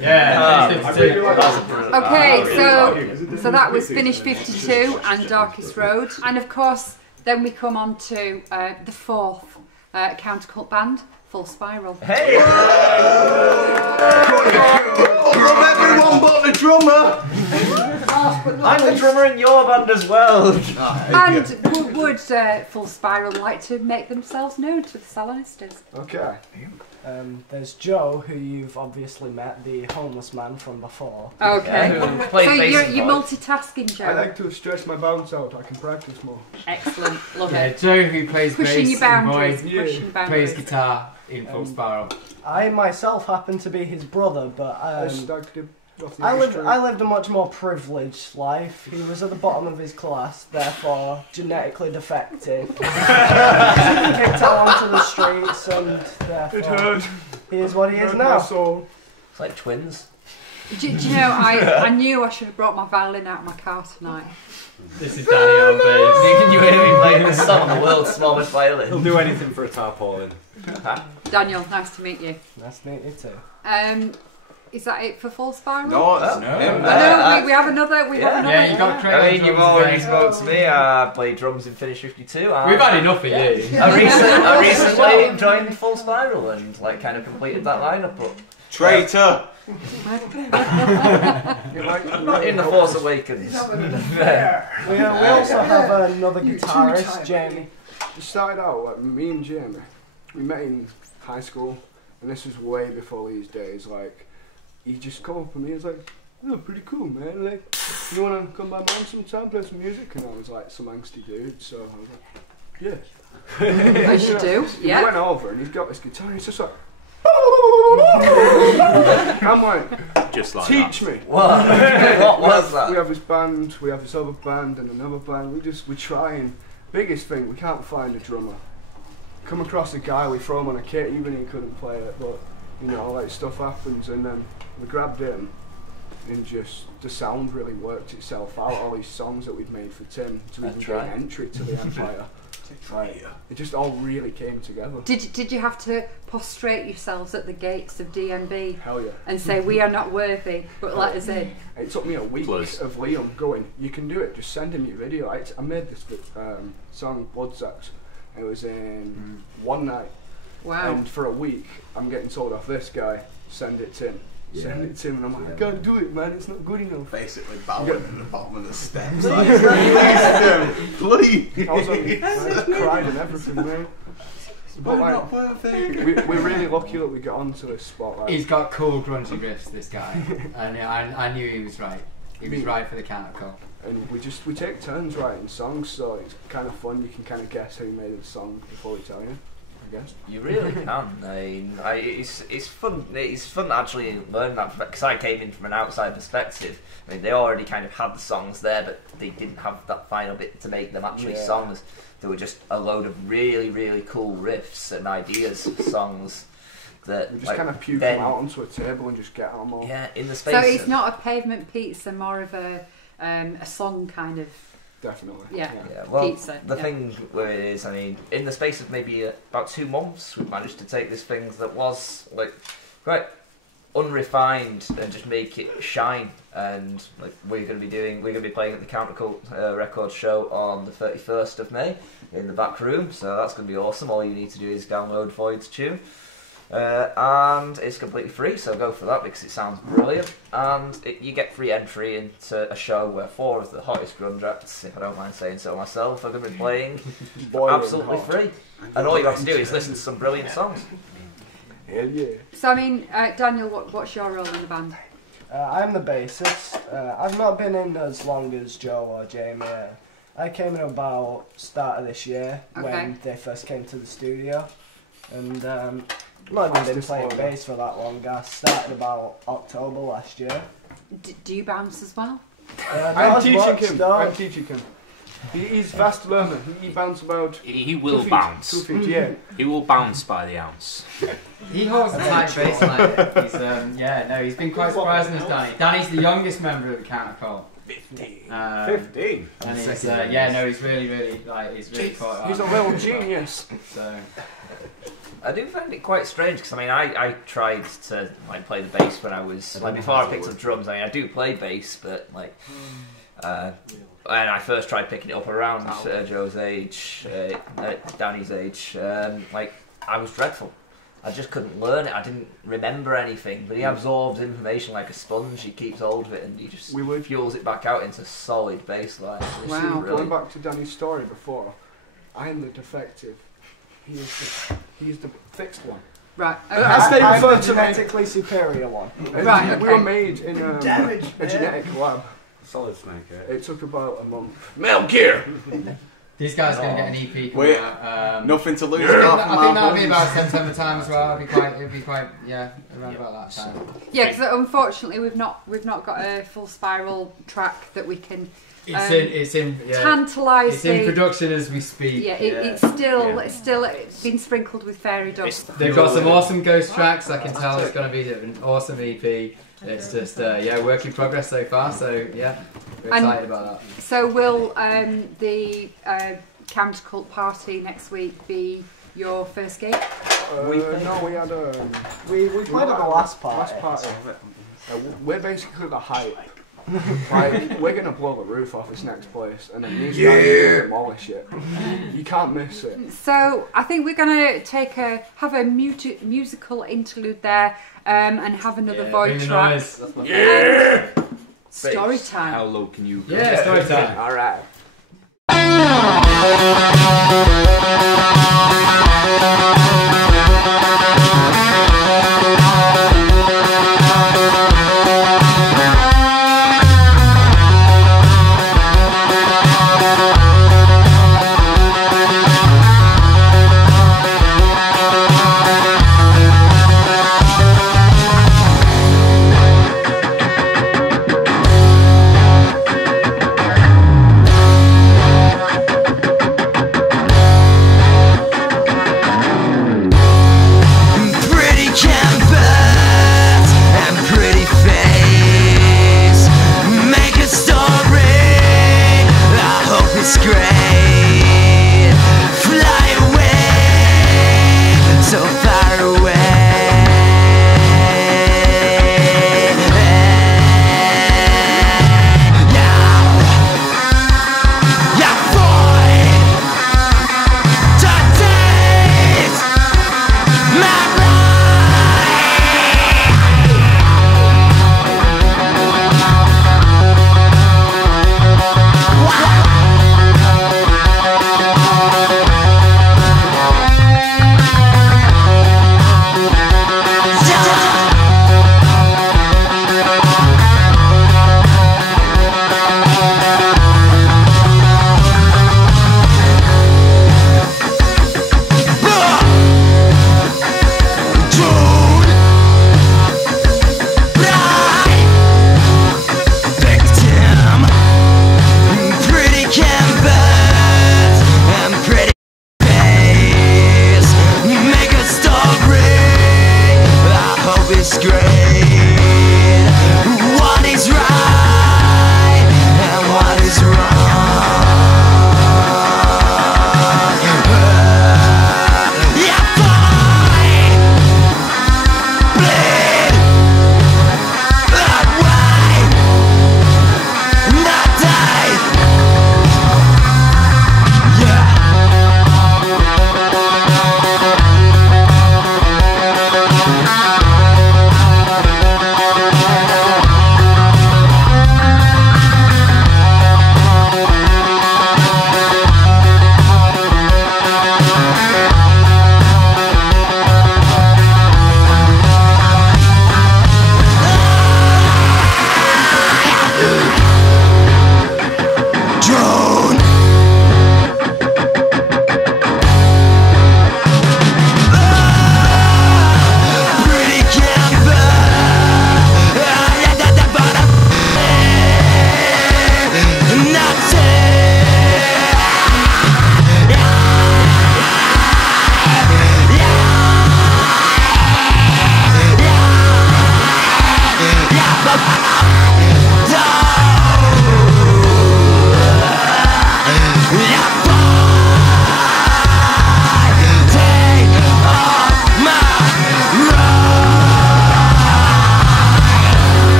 Yeah, I Finish 52. really like that. Okay, so that was Finish 52 and Darkest Road. And of course, then we come on to the fourth CounterCult band, Full Spiral. Hey! From everyone but the drummer! I'm the drummer in your band as well. And would Full Spiral like to make themselves known to the Salonistas? Okay. There's Joe, who you've obviously met, the homeless man from before. Okay. Yeah, played So bass you're and multitasking, Joe. I like to stretch my bounce out. I can practice more. Excellent. Love Yeah, it. Joe, who plays Pushing bass your boundaries. and Yeah. Pushing your plays boundaries. guitar in Full Spiral. I myself happen to be his brother, but I stacked him off the I street. lived a much more privileged life. He was at the bottom of his class, therefore genetically defective. Kicked out onto the streets, and therefore It hurt. he is what he is Hurt my now. soul. It's like twins. Do you know, I knew I should have brought my violin out of my car tonight. This is Danny on bass. Can you hear me playing this song on the world's smallest He'll violin? do anything for a tarpaulin. Daniel, nice to meet you. Nice to meet you too. Is that it for Full Spiral? No, it's No. him. No, we have another. We have another. Yeah, you got Craig. I mean, on you've drums already again. spoke to me. I play drums in Finish 52. We've had enough of you. I recently joined Full Spiral and like kind of completed that lineup. But Traitor! not in The Force Awakens. We also have another guitarist, Jamie. It started out like me and Jamie. We met in high school, and this was way before these days. Like, he just come up to me and was like, "Oh, pretty cool, man. Like, you wanna come by mine sometime, play some music?" And I was like, some angsty dude, so I was like, "Yeah." As you do, He yeah. went over and he's got this guitar. And he's just like, I'm like, Just like teach that. me. What was that? We have this band, we have this other band and another band. We're trying. Biggest thing, we can't find a drummer. Come across a guy, we throw him on a kit, even he couldn't play it, but you know, like stuff happens, and then we grabbed him, and just the sound really worked itself out. All these songs that we'd made for Tim to even That's get right. entry to the Empire. Like, it just all really came together. Did you have to prostrate yourselves at the gates of DMB Hell yeah. and say we are not worthy, but let us in? It took me a week Plus. of Liam going, "You can do it, just send him your video." I made this song, Blood Sex. It was in one night. Wow. And for a week, I'm getting told off this guy, send it to him. Send it to him, and I'm like, I can't do it, man, it's not good enough. Basically bowing at the bottom of the steps. Like, please! I was I cried and everything, man. But We're like, not perfect. we're really lucky that we got onto this spot. Like, He's got cool grungy riffs, this guy. And I knew he was right. He was right for the CounterCult. and we take turns writing songs, so it's kind of fun. You can kind of guess who made the song before we tell you, I guess. You really can. I mean, it's fun. It's fun to actually learn that because I came in from an outside perspective. I mean, they already kind of had the songs there, but they didn't have that final bit to make them actually songs. They were just a load of really, really cool riffs and ideas for songs that We just like, kind of puke then, them out onto a table and just get them all. Yeah, in the space. So it's not a pavement pizza, more of a song kind of. Definitely. Yeah. Yeah, well, Pizza, the yeah. thing where it is, I mean, in the space of maybe about 2 months, we've managed to take this thing that was like quite unrefined and just make it shine. And like we're going to be playing at the CounterCult Records show on the 31st of May in the back room. So that's going to be awesome. All you need to do is download Void's tune. And it's completely free, so go for that because it sounds brilliant. And you get free entry into a show where 4 of the hottest grunge acts, if I don't mind saying so myself, are going to be playing absolutely free. And all you have to do is listen to some brilliant songs. Hell yeah. So I mean, Daniel, what's your role in the band? I'm the bassist. I've not been in as long as Joe or Jamie. I came in about start of this year when they first came to the studio, and not even been playing bass for that long. I started about October last year. Do you bounce as well? I'm teaching him. He's fast learner. He bounces about. He will 2 feet, bounce. 2 feet, yeah. He will bounce by the ounce. He holds the tight bass line. He's been quite surprising as Danny. Danny's the youngest member of the CounterCult. 15. 15. And he's, he's really, really he's really caught on. He's a little genius. So I do find it quite strange because I mean I tried to like play the bass when I was like before I picked up drums. I mean I do play bass, but like and I first tried picking it up around Joe's age, Danny's age. Like I was dreadful. I just couldn't learn it. I didn't remember anything. But he absorbs information like a sponge. He keeps hold of it and he just fuels it back out into solid bass line. Wow. Going back to Danny's story before, I'm the defective. He's the fixed one. Right. Okay. I'm the genetically superior one. Right. We were made in a genetic lab. Solid Snake. It took about a month. Metal Gear! These guys are going to get an EP. Wait, nothing to lose. I think that'll be about September time as well. It'll be quite around about that time. Yeah, because unfortunately we've not got a full spiral track that we can. It's in tantalise. It's in production as we speak. Yeah, it's still been sprinkled with fairy dust. They've got some awesome ghost tracks. I can tell it's going to be an awesome EP. It's just work in progress so far. So yeah, we're excited about that. So will the CounterCult party next week be your first gig? No, we had we played at the last party. We're basically the hype. Like, we're gonna blow the roof off this next place, and then these guys are gonna demolish it. You can't miss it. So I think we're gonna have a musical interlude there, and have another void track. Story time. How low can you go? Yeah, story time. All right.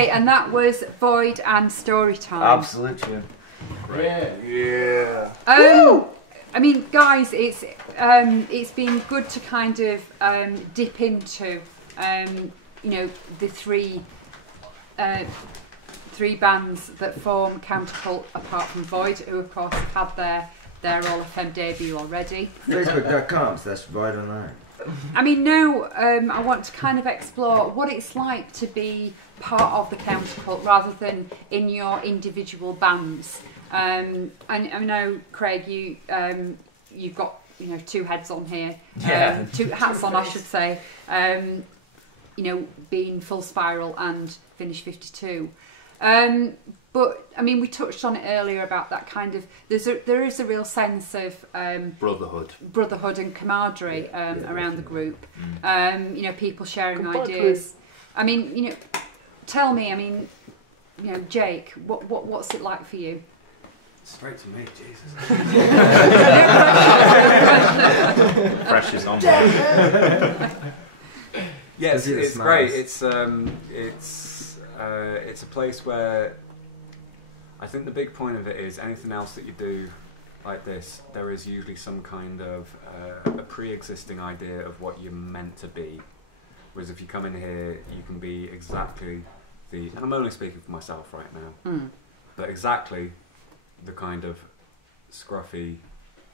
Okay, and that was Void and Storytime. Absolutely. Yeah. I mean, guys, it's been good to kind of dip into you know, the three bands that form CounterCult apart from Void, who of course have had their All FM debut already. Facebook.com/Void Online. I mean, now I want to kind of explore what it's like to be part of the CounterCult rather than in your individual bands. And I know, Craig, you've got, you know, two heads on here, two hats on, I should say. You know, being Full Spiral and Finish 52. But I mean, we touched on it earlier about that kind of there is a real sense of brotherhood and camaraderie around the group. You know, people sharing ideas. I mean, you know, tell me. I mean, you know, Jake, what's it like for you? Straight to me, Jesus. Precious on. Yes, it's great. It's a place where I think the big point of it is anything else that you do like this, there is usually some kind of a pre-existing idea of what you're meant to be. Whereas if you come in here, you can be exactly and I'm only speaking for myself right now, but exactly the kind of scruffy,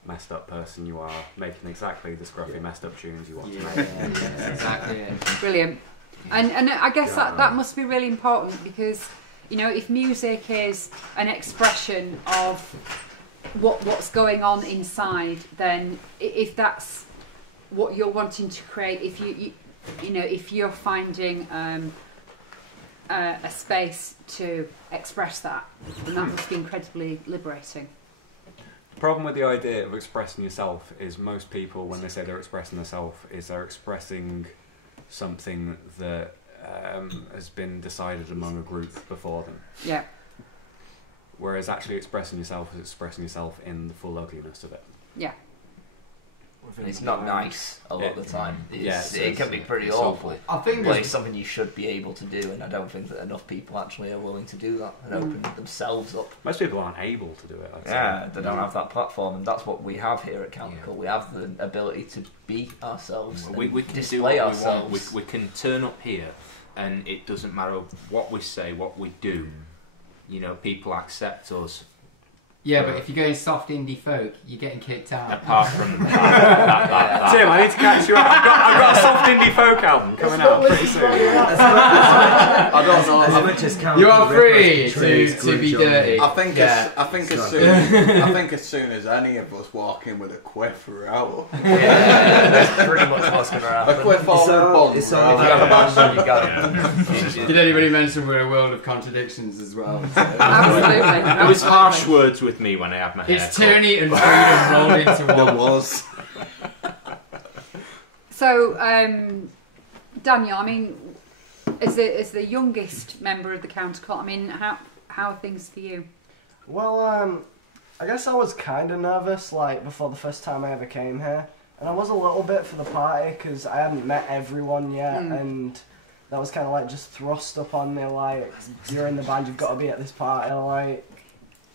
messed up person you are, making exactly the scruffy, messed up tunes you want to make. Exactly. Brilliant. And I guess that must be really important because, you know, if music is an expression of what's going on inside, then if that's what you're wanting to create, if you know, if you're finding a space to express that, then that must be incredibly liberating. The problem with the idea of expressing yourself is most people, when they say they're expressing themselves, is they're expressing something that has been decided among a group before them. Yeah. Whereas actually expressing yourself is expressing yourself in the full ugliness of it. Yeah. And it's not nice a lot of the time. It can be pretty awful. I think but it's something you should be able to do, and I don't think that enough people actually are willing to do that and open themselves up. Most people aren't able to do it. They don't have that platform, and that's what we have here at CounterCult. We have the ability to be ourselves. We can display do what ourselves. we want. We can turn up here, and it doesn't matter what we say, what we do. You know, people accept us. Yeah, but if you're going soft indie folk, you're getting kicked out. Apart from that. Tim, I need to catch you up. I've got a soft indie folk album coming out pretty soon. I don't know how much is You are free to be dirty. I think as soon as any of us walk in with a quiff, we're out. Yeah, that's pretty much what's going to happen. A quiff or a bomb. If you have a band, you go. Did anybody mention we're a world of contradictions as well? So. Absolutely. There was harsh words with me when I had my hair It's tyranny and freedom rolled into one. There was. So, Daniel, I mean, as the youngest member of the CounterCult, I mean, how are things for you? Well, I guess I was kind of nervous, like, before the first time I ever came here. And I was a little bit for the party, because I hadn't met everyone yet, and that was kind of, like, just thrust upon me, like, you're in the band, you've got to be at this party, and, like,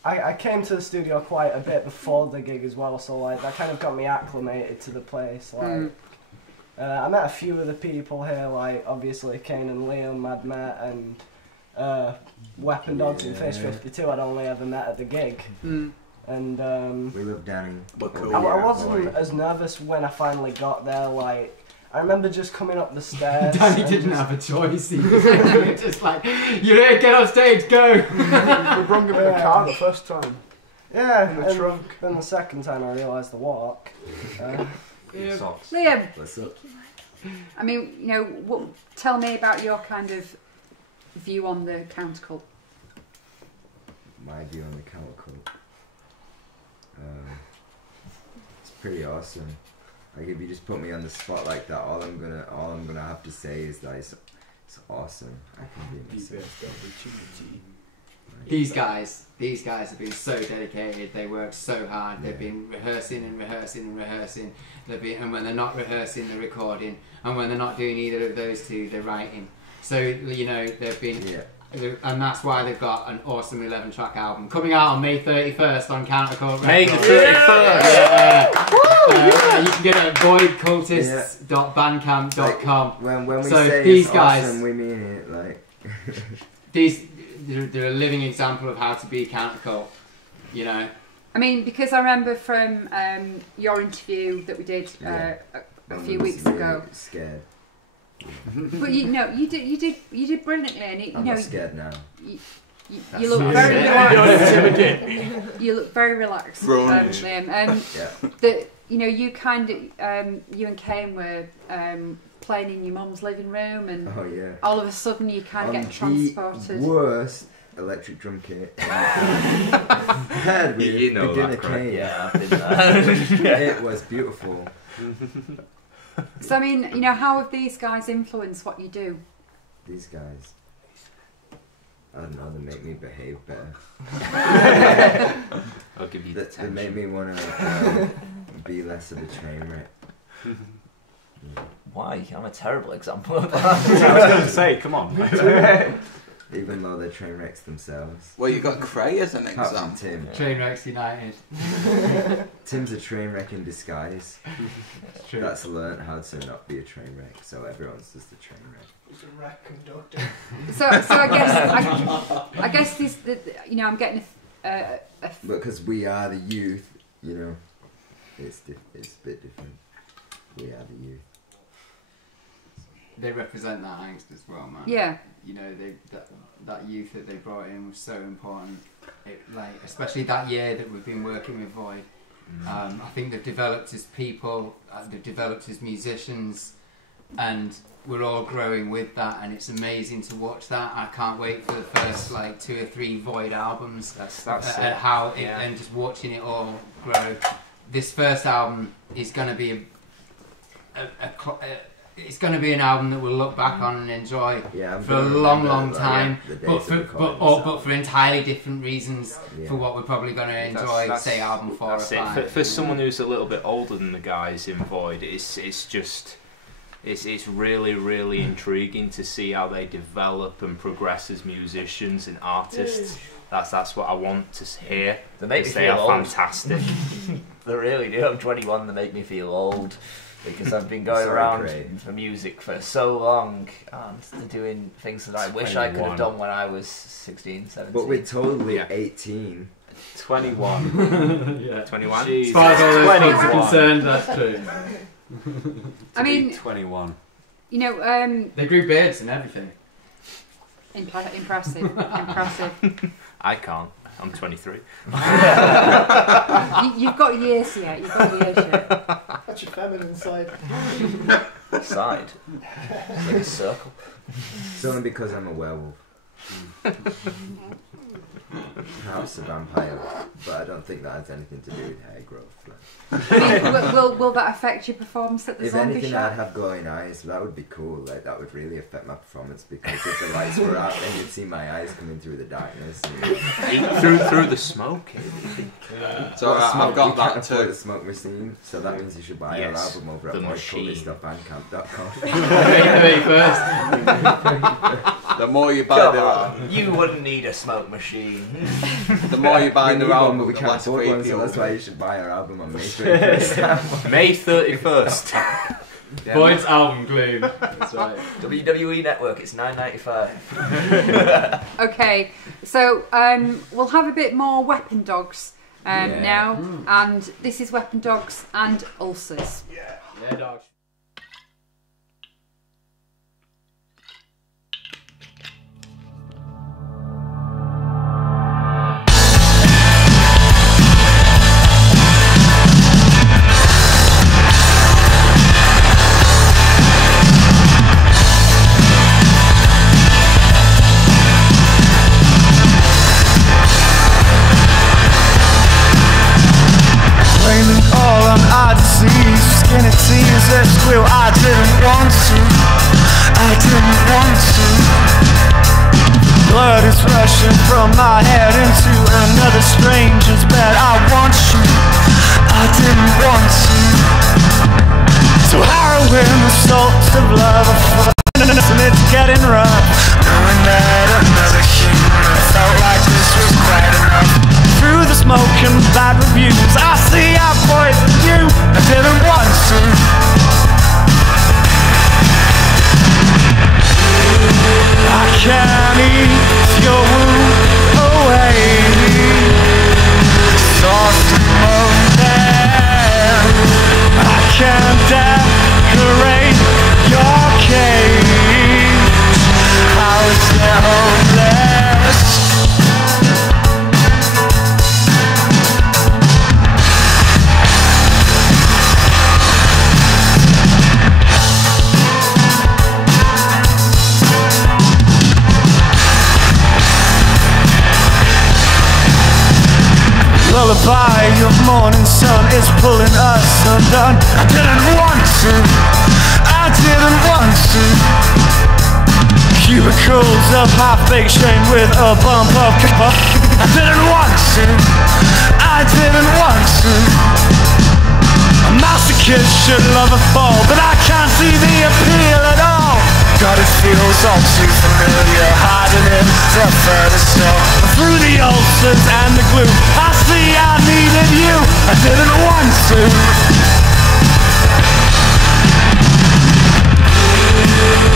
I came to the studio quite a bit before the gig as well, so, like, that kind of got me acclimated to the place, like... I met a few of the people here, like, obviously Kane and Liam I'd met, and Weapon Dogs and Fish 52 I'd only ever met at the gig. And we lived down in... I wasn't as nervous when I finally got there, like, I remember just coming up the stairs. Danny didn't have a choice, he was just like, you're here, get on stage, go! We brought him in the car the first time. Yeah, in the trunk. Then the second time I realised the walk. Liam, What's up? I mean, you know, tell me about your kind of view on the CounterCult. My view on the CounterCult. It's pretty awesome. Like if you just put me on the spot like that, all I'm gonna have to say is that it's awesome. I can be myself. These guys have been so dedicated. They work so hard. They've been rehearsing and rehearsing and rehearsing. And when they're not rehearsing, they're recording. And when they're not doing either of those two, they're writing. So you know they've been And that's why they've got an awesome 11-track album coming out on May 31st on CounterCult Records. May the 31st! You can get it at voidcultists.bandcamp.com. When we so say these it's guys, awesome, we mean it. Like they're a living example of how to be countercult. You know. I mean, because I remember from your interview that we did a few weeks ago. Scared. But you did brilliantly, and I'm not scared now. You look very relaxed. You look very relaxed, Liam. That you kind of you and Kane were playing in your mum's living room, and all of a sudden you kind of get transported. The worst electric drum kit. You know beginner Kane. Yeah, I've been there. It was beautiful. So I mean, how have these guys influenced what you do? These guys, I don't know. They make me behave better. I'll give you They make me want to be less of a train wreck. Why? I'm a terrible example of that. I was going to say, come on. Even though they're train wrecks themselves. Well, you got Cray as an example. Tim. Train wrecks United. Tim's a train wreck in disguise. It's true. That's learnt how to not be a train wreck, so everyone's just a train wreck. He's a wreck conductor. So I guess this, I'm getting because we are the youth, it's a bit different. We are the youth. They represent that angst as well, man. Yeah. That youth that they brought in was so important. Especially that year that we've been working with Void. I think they've developed as people, they've developed as musicians, and we're all growing with that. And it's amazing to watch that. I can't wait for the first 2 or 3 Void albums. That's and just watching it all grow. This first album is going to be it's going to be an album that we'll look back on and enjoy for a long time, but for entirely different reasons for what we're probably going to enjoy, say album 4 or 5. For someone who's a little bit older than the guys in Void, it's really, really intriguing to see how they develop and progress as musicians and artists. That's what I want to hear. They make me feel old. Fantastic. They really do. I'm 21. They make me feel old. Because I've been going around for music for so long and doing things that I wish I could have done when I was 16, 17. But we're totally 18. 21. Yeah. 21? As far as all those things are concerned, that's true. I mean... 21. They grew beards and everything. Impressive. I can't. I'm 23. You've got years yet. That's your feminine side. Side? It's like a circle. It's only because I'm a werewolf. Perhaps a vampire, but I don't think that has anything to do with hair growth. Will that affect your performance at the If zombie anything, show? I'd have glowing eyes. That would be cool. That would really affect my performance, because if the lights were out, then you'd see my eyes coming through the darkness. through the smoke. So I've got that too. The smoke machine, so that means you should buy our album over at voidcultists.bandcamp.com. The more you buy you wouldn't need a smoke machine. The more you buy the album, but we can't afford one, so that's why you should buy our album on May 31st. May 31st. Void's album Gloom. That's right. WWE Network, it's $9.95. Okay, so we'll have a bit more Weapon Dogs now, and this is Weapon Dogs and Ulcers. Yeah, dogs. Squeal, I didn't want to. Blood is rushing from my head into another stranger's bed. I want you, I didn't want to. So heroin, the salts of love are fun, and it's getting rough. Knowing that another smoke and bad reviews. I see I poisoned you, I didn't want to. I can't eat your wound away. Soft moment, I can't decorate your cage. How is there homeless? Lullaby of morning sun is pulling us undone. I didn't want to, I didn't want to. Cubicles of half-baked shame with a bump of I didn't want to, I didn't want to. A masochist should love a fall, but I can't see the appeal at all. God, it feels all too familiar, hiding in the furthest soul. Through the ulcers and the glue, I see I needed you, I didn't want to.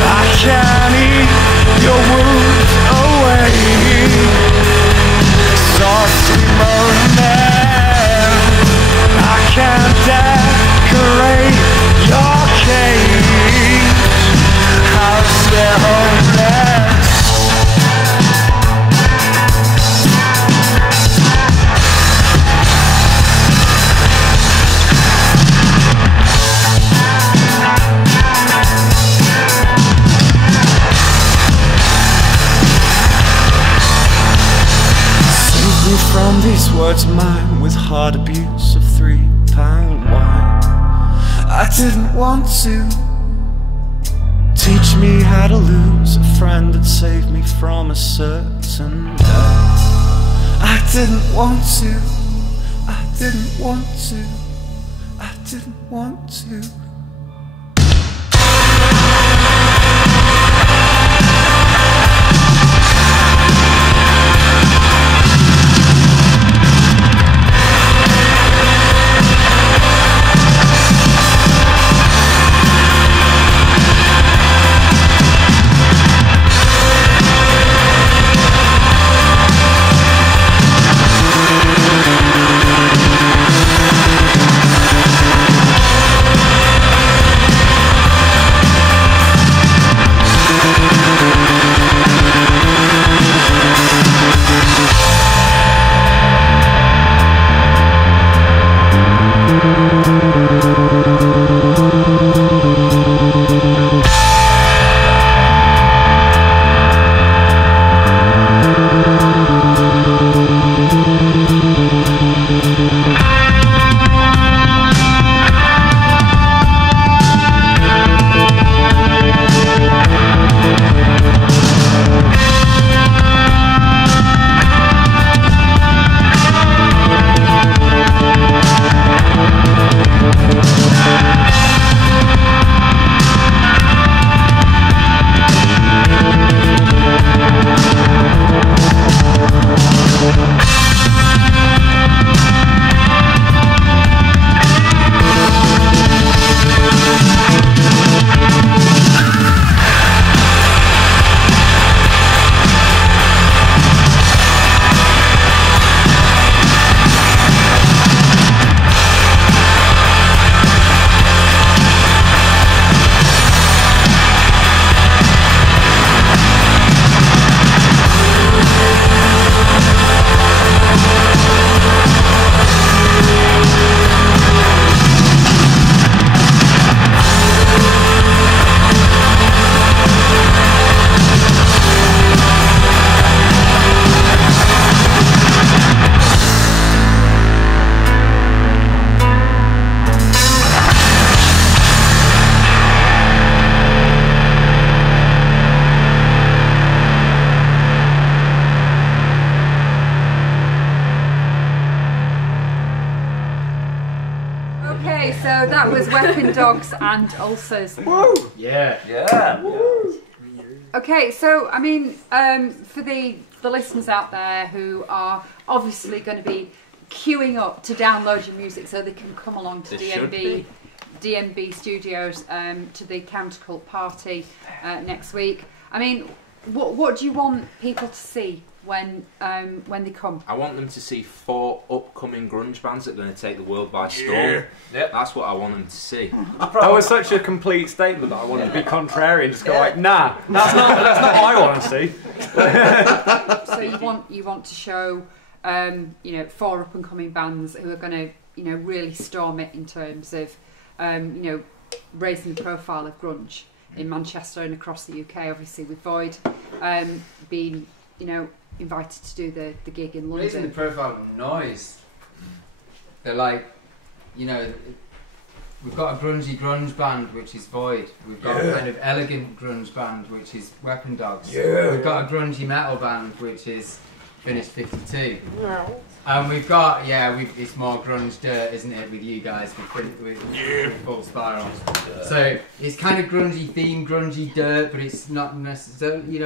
I can't eat your wounds away. Softly moaning, I can't decorate your cage. House they're homeless. Save me from these words of mine with hard abuse of £3 wine. I didn't want to. Teach me how to lose a friend that saved me from a certain death. I didn't want to, I didn't want to, I didn't want to. So that was Weapon Dogs and Ulcers. Woo! Yeah. Yeah. Woo! Okay, so I mean, for the listeners out there who are obviously going to be queuing up to download your music so they can come along to They should be. DMB Studios to the CounterCult party next week. I mean, what do you want people to see when they come? I want them to see 4 upcoming grunge bands that are going to take the world by storm. Yep. That's what I want them to see. That was such a complete statement that I wanted to be contrary and just go like, nah, that's not what I want to see. So you want to show 4 up and coming bands who are going to really storm it in terms of raising the profile of grunge in Manchester and across the UK. Obviously with Void being invited to do the gig in London. Raising the profile of noise. They're like, we've got a grungy grunge band which is Void. We've got a kind of elegant grunge band which is Weapon Dogs. Yeah. We've got a grungy metal band which is Finished 52. And we've got, it's more grunge dirt, isn't it, with you guys, with Full Spiral. So it's kind of grungy theme, grungy dirt, but it's not necessarily,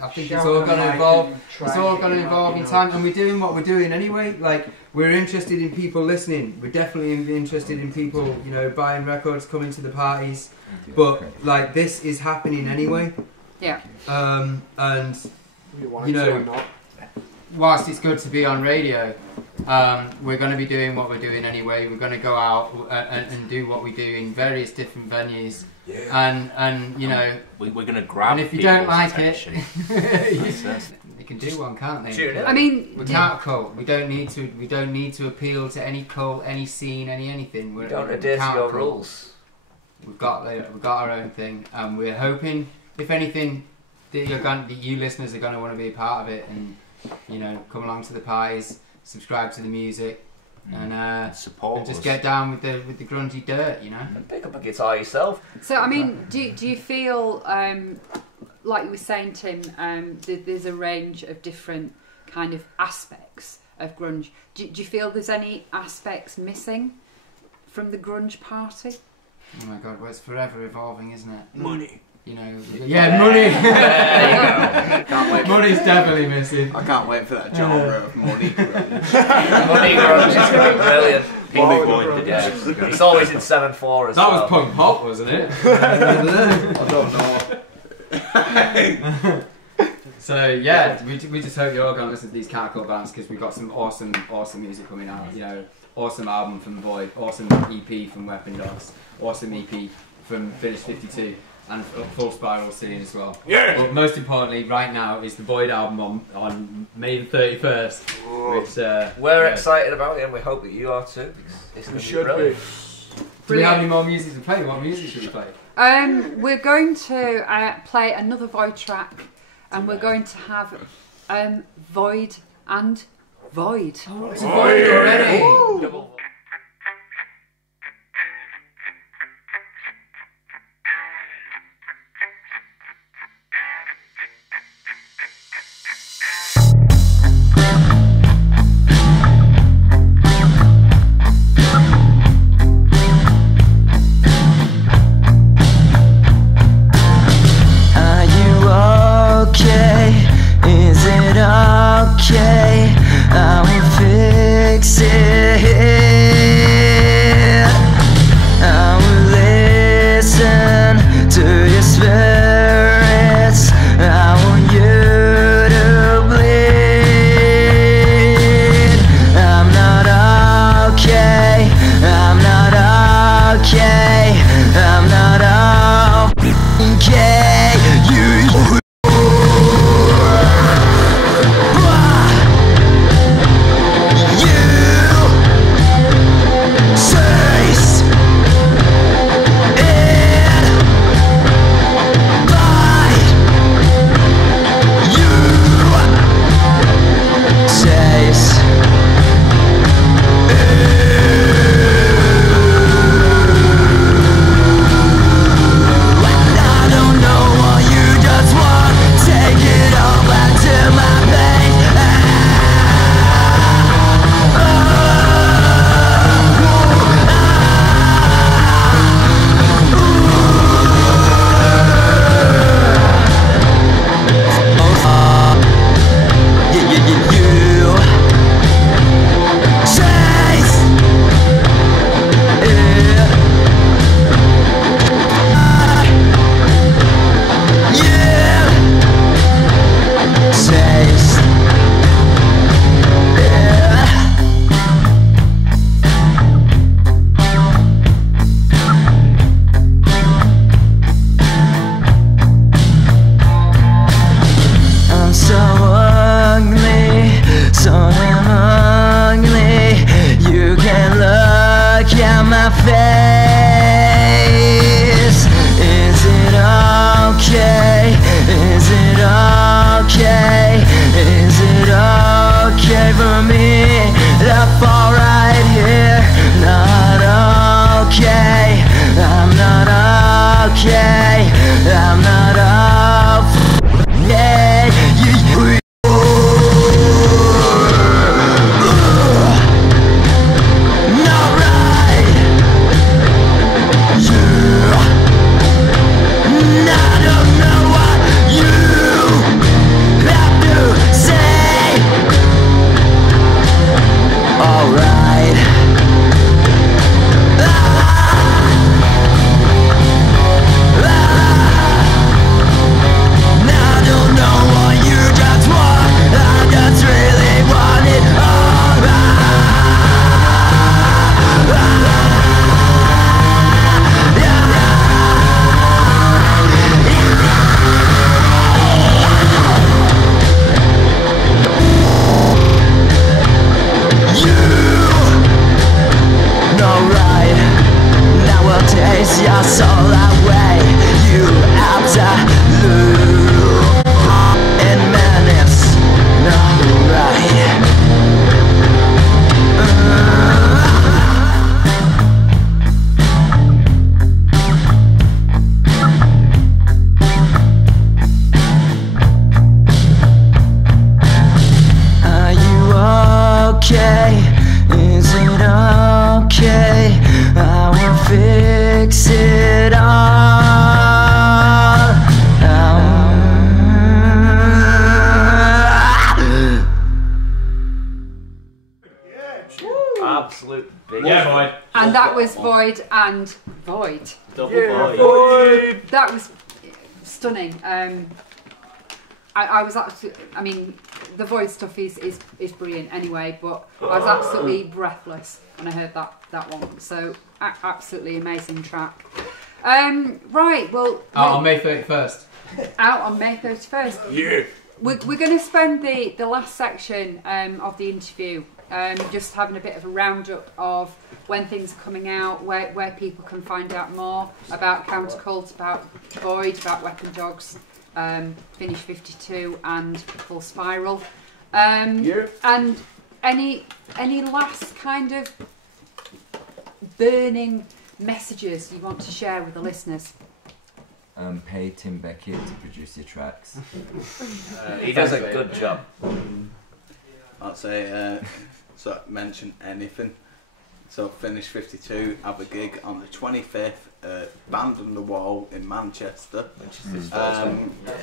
I think it's all going to evolve. It's all going to evolve in time, and we're doing what we're doing anyway. Like, we're interested in people listening. We're definitely interested in people, buying records, coming to the parties. But like, this is happening anyway. Yeah. And whilst it's good to be on radio, we're going to be doing what we're doing anyway. We're going to go out and do what we do in various different venues. Yeah. And we're going to grab. And if you don't like attention. They can do one, can't they? I mean, we're CounterCult. We don't need to appeal to any cult, any scene, anything. We don't adhere to your rules. We've got our own thing, and we're hoping, if anything, that you listeners are going to want to be a part of it and. Come along to the parties, subscribe to the music, and support. And just get down with the grungy dirt, And pick up a guitar yourself. So I mean, do you feel like you were saying, Tim? There's a range of different kind of aspects of grunge. Do you feel there's any aspects missing from the grunge party? Oh my God, well, it's forever evolving, isn't it? Money. Money. Can't wait. Money's definitely missing. I can't wait for that genre of money grunge. Money grunge is going to be brilliant. Money grunge, yeah. It's always in 7/4 as that well. That was punk pop, wasn't it? I don't know. So we just hope you're all going to listen to these CounterCult bands because we've got some awesome music coming out. Awesome album from Void, awesome EP from Weapon Dogs, awesome EP from Finished 52. And Full Spiral scene as well. Yeah. But most importantly, right now is the Void album on May the 31st. Which we're excited about it, and we hope that you are too. It's going to be brilliant. Do we have any more music to play? What music should we play? We're going to play another Void track, and we're going to have Void and Void. Oh, it's Void already. Double. Okay, I will fix it. I will listen to your spirits. I want you to bleed. I'm not okay. I'm not okay. I'm not okay. You. Void and Void. Double Void. That was stunning. I was absolutely, I mean, the Void stuff is brilliant anyway, but I was absolutely breathless when I heard that one. So absolutely amazing track. Right, well, out on May 31st. Out on May 31st. Yeah. We're going to spend the last section of the interview just having a bit of a roundup of when things are coming out, where people can find out more about CounterCult, about Void, about Weapon Dogs, Finish 52 and Full Spiral. Yeah. And any last kind of burning messages you want to share with the listeners? Pay Tim Beckett to produce your tracks. He does a good job. I'd say, mention anything. So Finish 52 have a gig on the 25th at Band on the Wall in Manchester.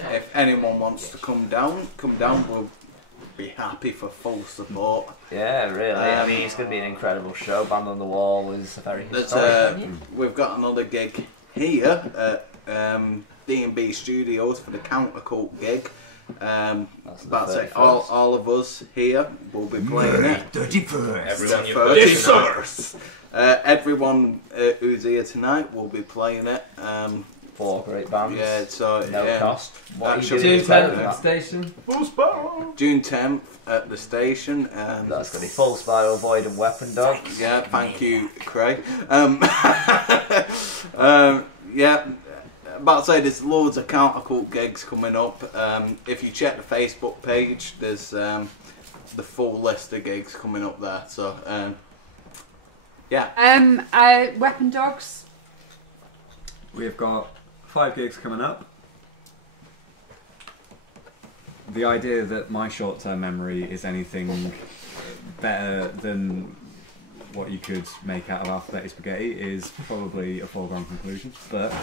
If anyone wants to come down, we'll be happy for full support. Yeah, really. I mean, it's going to be an incredible show. Band on the Wall was a very historic. We've got another gig here at D&B Studios for the CounterCult gig. About to say all of us here will be playing it. 31st. Everyone who's here tonight will be playing it. 4 great bands. Yeah, so no cost. What June 10th at the station. June 10th at the station. That's going to be Full Spiral, Void and Weapon Dogs. Yeah, thank you, Craig. Yeah. About to say, there's loads of CounterCult gigs coming up. If you check the Facebook page, there's the full list of gigs coming up there. So, yeah. Weapon Dogs. We've got 5 gigs coming up. The idea that my short-term memory is anything better than what you could make out of alphabetic spaghetti is probably a foregone conclusion. But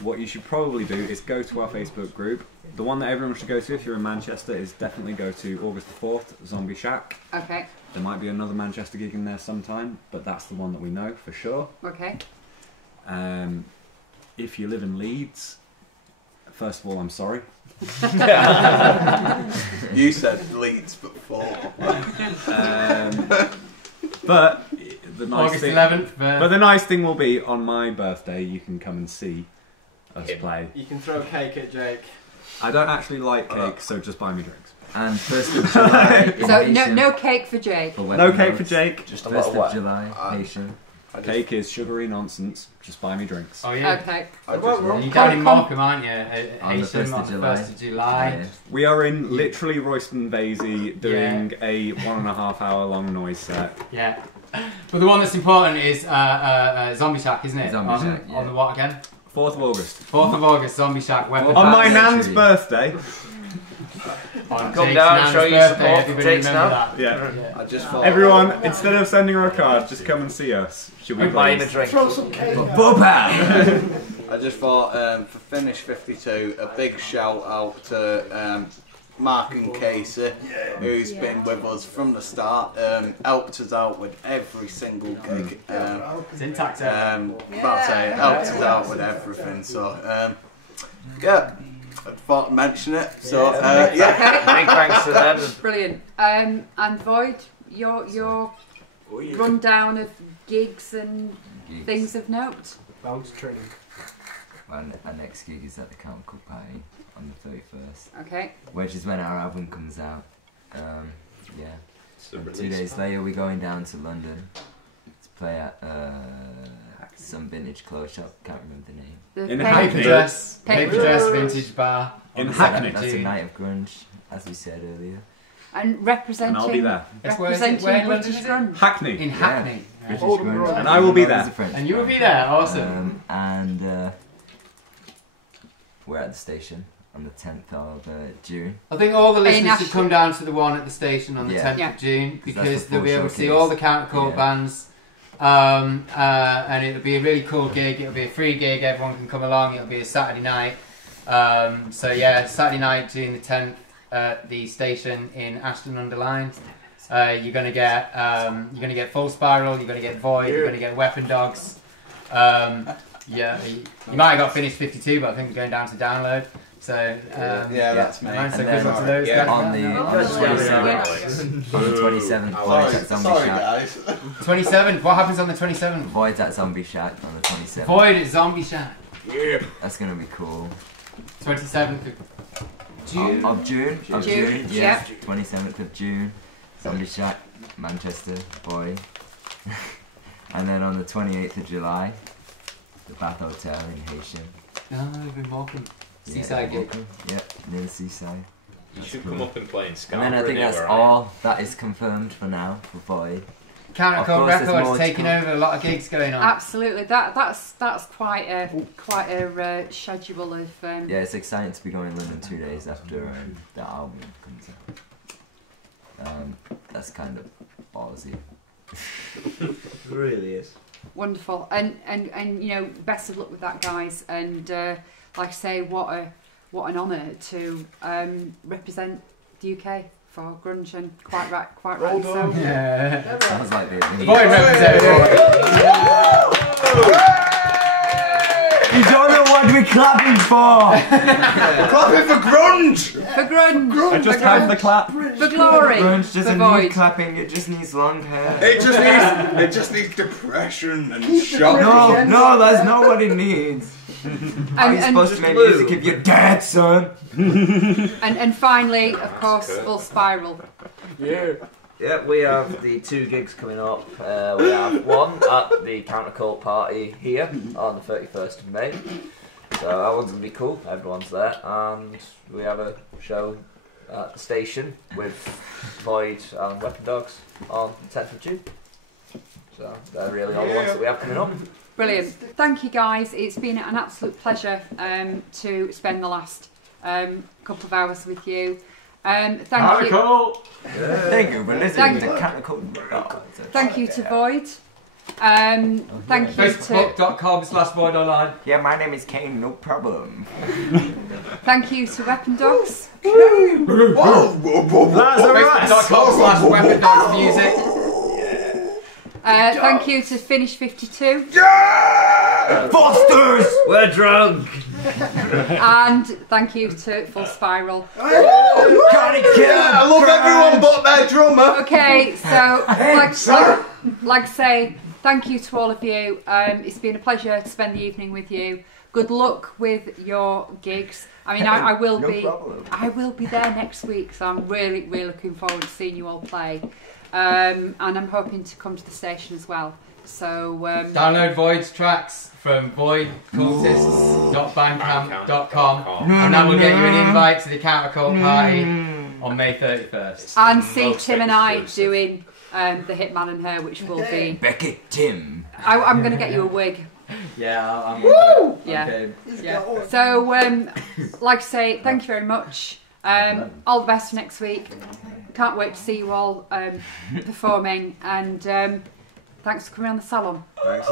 what you should probably do is go to our Facebook group. The one that everyone should go to if you're in Manchester is definitely go to August the 4th, Zombie Shack. Okay. There might be another Manchester gig in there sometime, but that's the one that we know for sure. Okay. If you live in Leeds, first of all, I'm sorry. You said Leeds before. But the nice August thing, 11th. But the nice thing will be on my birthday, you can come and see us play. You can throw cake at Jake. I don't actually like cake, so just buy me drinks. And 1st of July. So no cake for Jake. No cake for Jake. Just 1st of July. Heysham. Cake is sugary nonsense. Just buy me drinks. Oh yeah. Okay. You're down in Morecambe, aren't you? On the Heysham 1st of July. 1st of July. Yeah. We are in literally Royston Vasey doing a 1.5 hour long noise set. Yeah. But the one that's important is Zombie Shack, isn't it? Zombie Shack, yeah. On the what again? 4th of August. 4th of August, Zombie Shack, Weapon On my Dogs. nan's birthday. On Come Jake's down, nan's show your birthday, support for everybody Jake's remember nan. that. Yeah. I just thought Everyone, instead of sending her a card, just come and see us. Should we We buy him a please? drink. Throw some cake. I just thought for Finish 52, a big shout out to Mark and Casey, who's been with us from the start, helped us out with every single gig. Syntax. Helped us out with everything. So, yeah, I thought I'd mention it. So, Big thanks to them. Brilliant. And Void, your rundown of gigs and things of note. Bounce training. Our next gig is at the CounterCult Party on the 31st. Okay. Which is when our album comes out. Yeah. So And 2 days later we're going down to London to play at some vintage clothes shop, can't remember the name. In paper Hackney. dress. Paper dress vintage bar. In on the Hackney. 7th of That's a June. night of grunge, as we said earlier. And representing. And I'll be there. Yes, where is it? Representing Where in British London is it? grunge. Hackney. In Hackney. British Old grunge. and I will be There's there. a French And you will band. be there, awesome. And we're at the station on the 10th of June. I think all the In listeners should Ashton. come down to the one at the station on the Yeah. 10th Yeah. of June that's because the they'll be full able to see showcase. all the CounterCult Yeah. bands. And it'll be a really cool gig. It'll be a free gig. Everyone can come along. It'll be a Saturday night. So yeah, Saturday night, June the 10th, at the station in Ashton-under-Lyne. You're gonna get Full Spiral. You're gonna get Void. You're gonna get Weapon Dogs. Yeah, you might have got finished 52, but I think we're going down to download. So yeah, that's me. So good luck to those guys. On the 27th, Void's at Zombie Shack. Guys. 27th. What happens on the 27th? Void's at Zombie Shack on the 27th. Void at Zombie Shack. Yeah. That's gonna be cool. 27th of June. Of June. Yeah. 27th of June. Zombie Shack, Manchester, Void. And then on the 28th of July, the Bath Hotel in Heysham. Oh, in Morecambe. Seaside gig. Yeah, near the seaside. You should come up and play in Scarborough. And then I think that's all that is confirmed for now for Void. CounterCult Records taking over, a lot of gigs going on. Absolutely, that's quite a schedule of. Yeah, it's exciting to be going in London 2 days after the album comes out. That's kind of ballsy. It really is. Wonderful, and you know, best of luck with that, guys. And like I say, what an honour to represent the UK for grunge, and quite right. So Yeah. Sounds like the Void representative. You don't know what we're clapping for! We're clapping for grunge! For grunge! I just had the clap. For glory! Grunge For doesn't Void. need clapping, it just needs long hair. It just needs depression and shock. No, that's not what it needs. How are you supposed to make music if you're dead, son? And finally, of course, Full Spiral. Yeah. Yeah, we have the 2 gigs coming up. We have one at the CounterCult party here on the 31st of May. So that one's going to be cool, everyone's there. And we have a show at the station with Void and Weapon Dogs on the 10th of June. So they're really all the ones that we have coming up. Brilliant. Thank you, guys. It's been an absolute pleasure to spend the last couple of hours with you. Thank you. Thank you for listening to CounterCult. Thank you to Void. Thank you to Facebook.com/VoidOnline. Yeah, my name is Kane, no problem. thank you to Weapon Dogs. Facebook.com/WeaponDogsMusic. Thank you to Finish 52. Fosters! We're drunk! And thank you to Full Spiral. I love everyone but their drummer. Okay, so like I say, thank you to all of you. It's been a pleasure to spend the evening with you. Good luck with your gigs. I mean, I will No be problem. I will be there next week, so I'm really looking forward to seeing you all play. And I'm hoping to come to the station as well. So Download Void's tracks from voidcultists.bandcamp.com, and that will get you an invite to the CounterCult party on May 31st. and see Tim and I doing the Hitman and Her, which will be Becky Tim. I'm going to get you a wig. Yeah, I'm Yeah. okay. Yeah. So like I say, thank you very much. All the best for next week. Can't wait to see you all performing, and thanks for coming on the Salon. Thanks.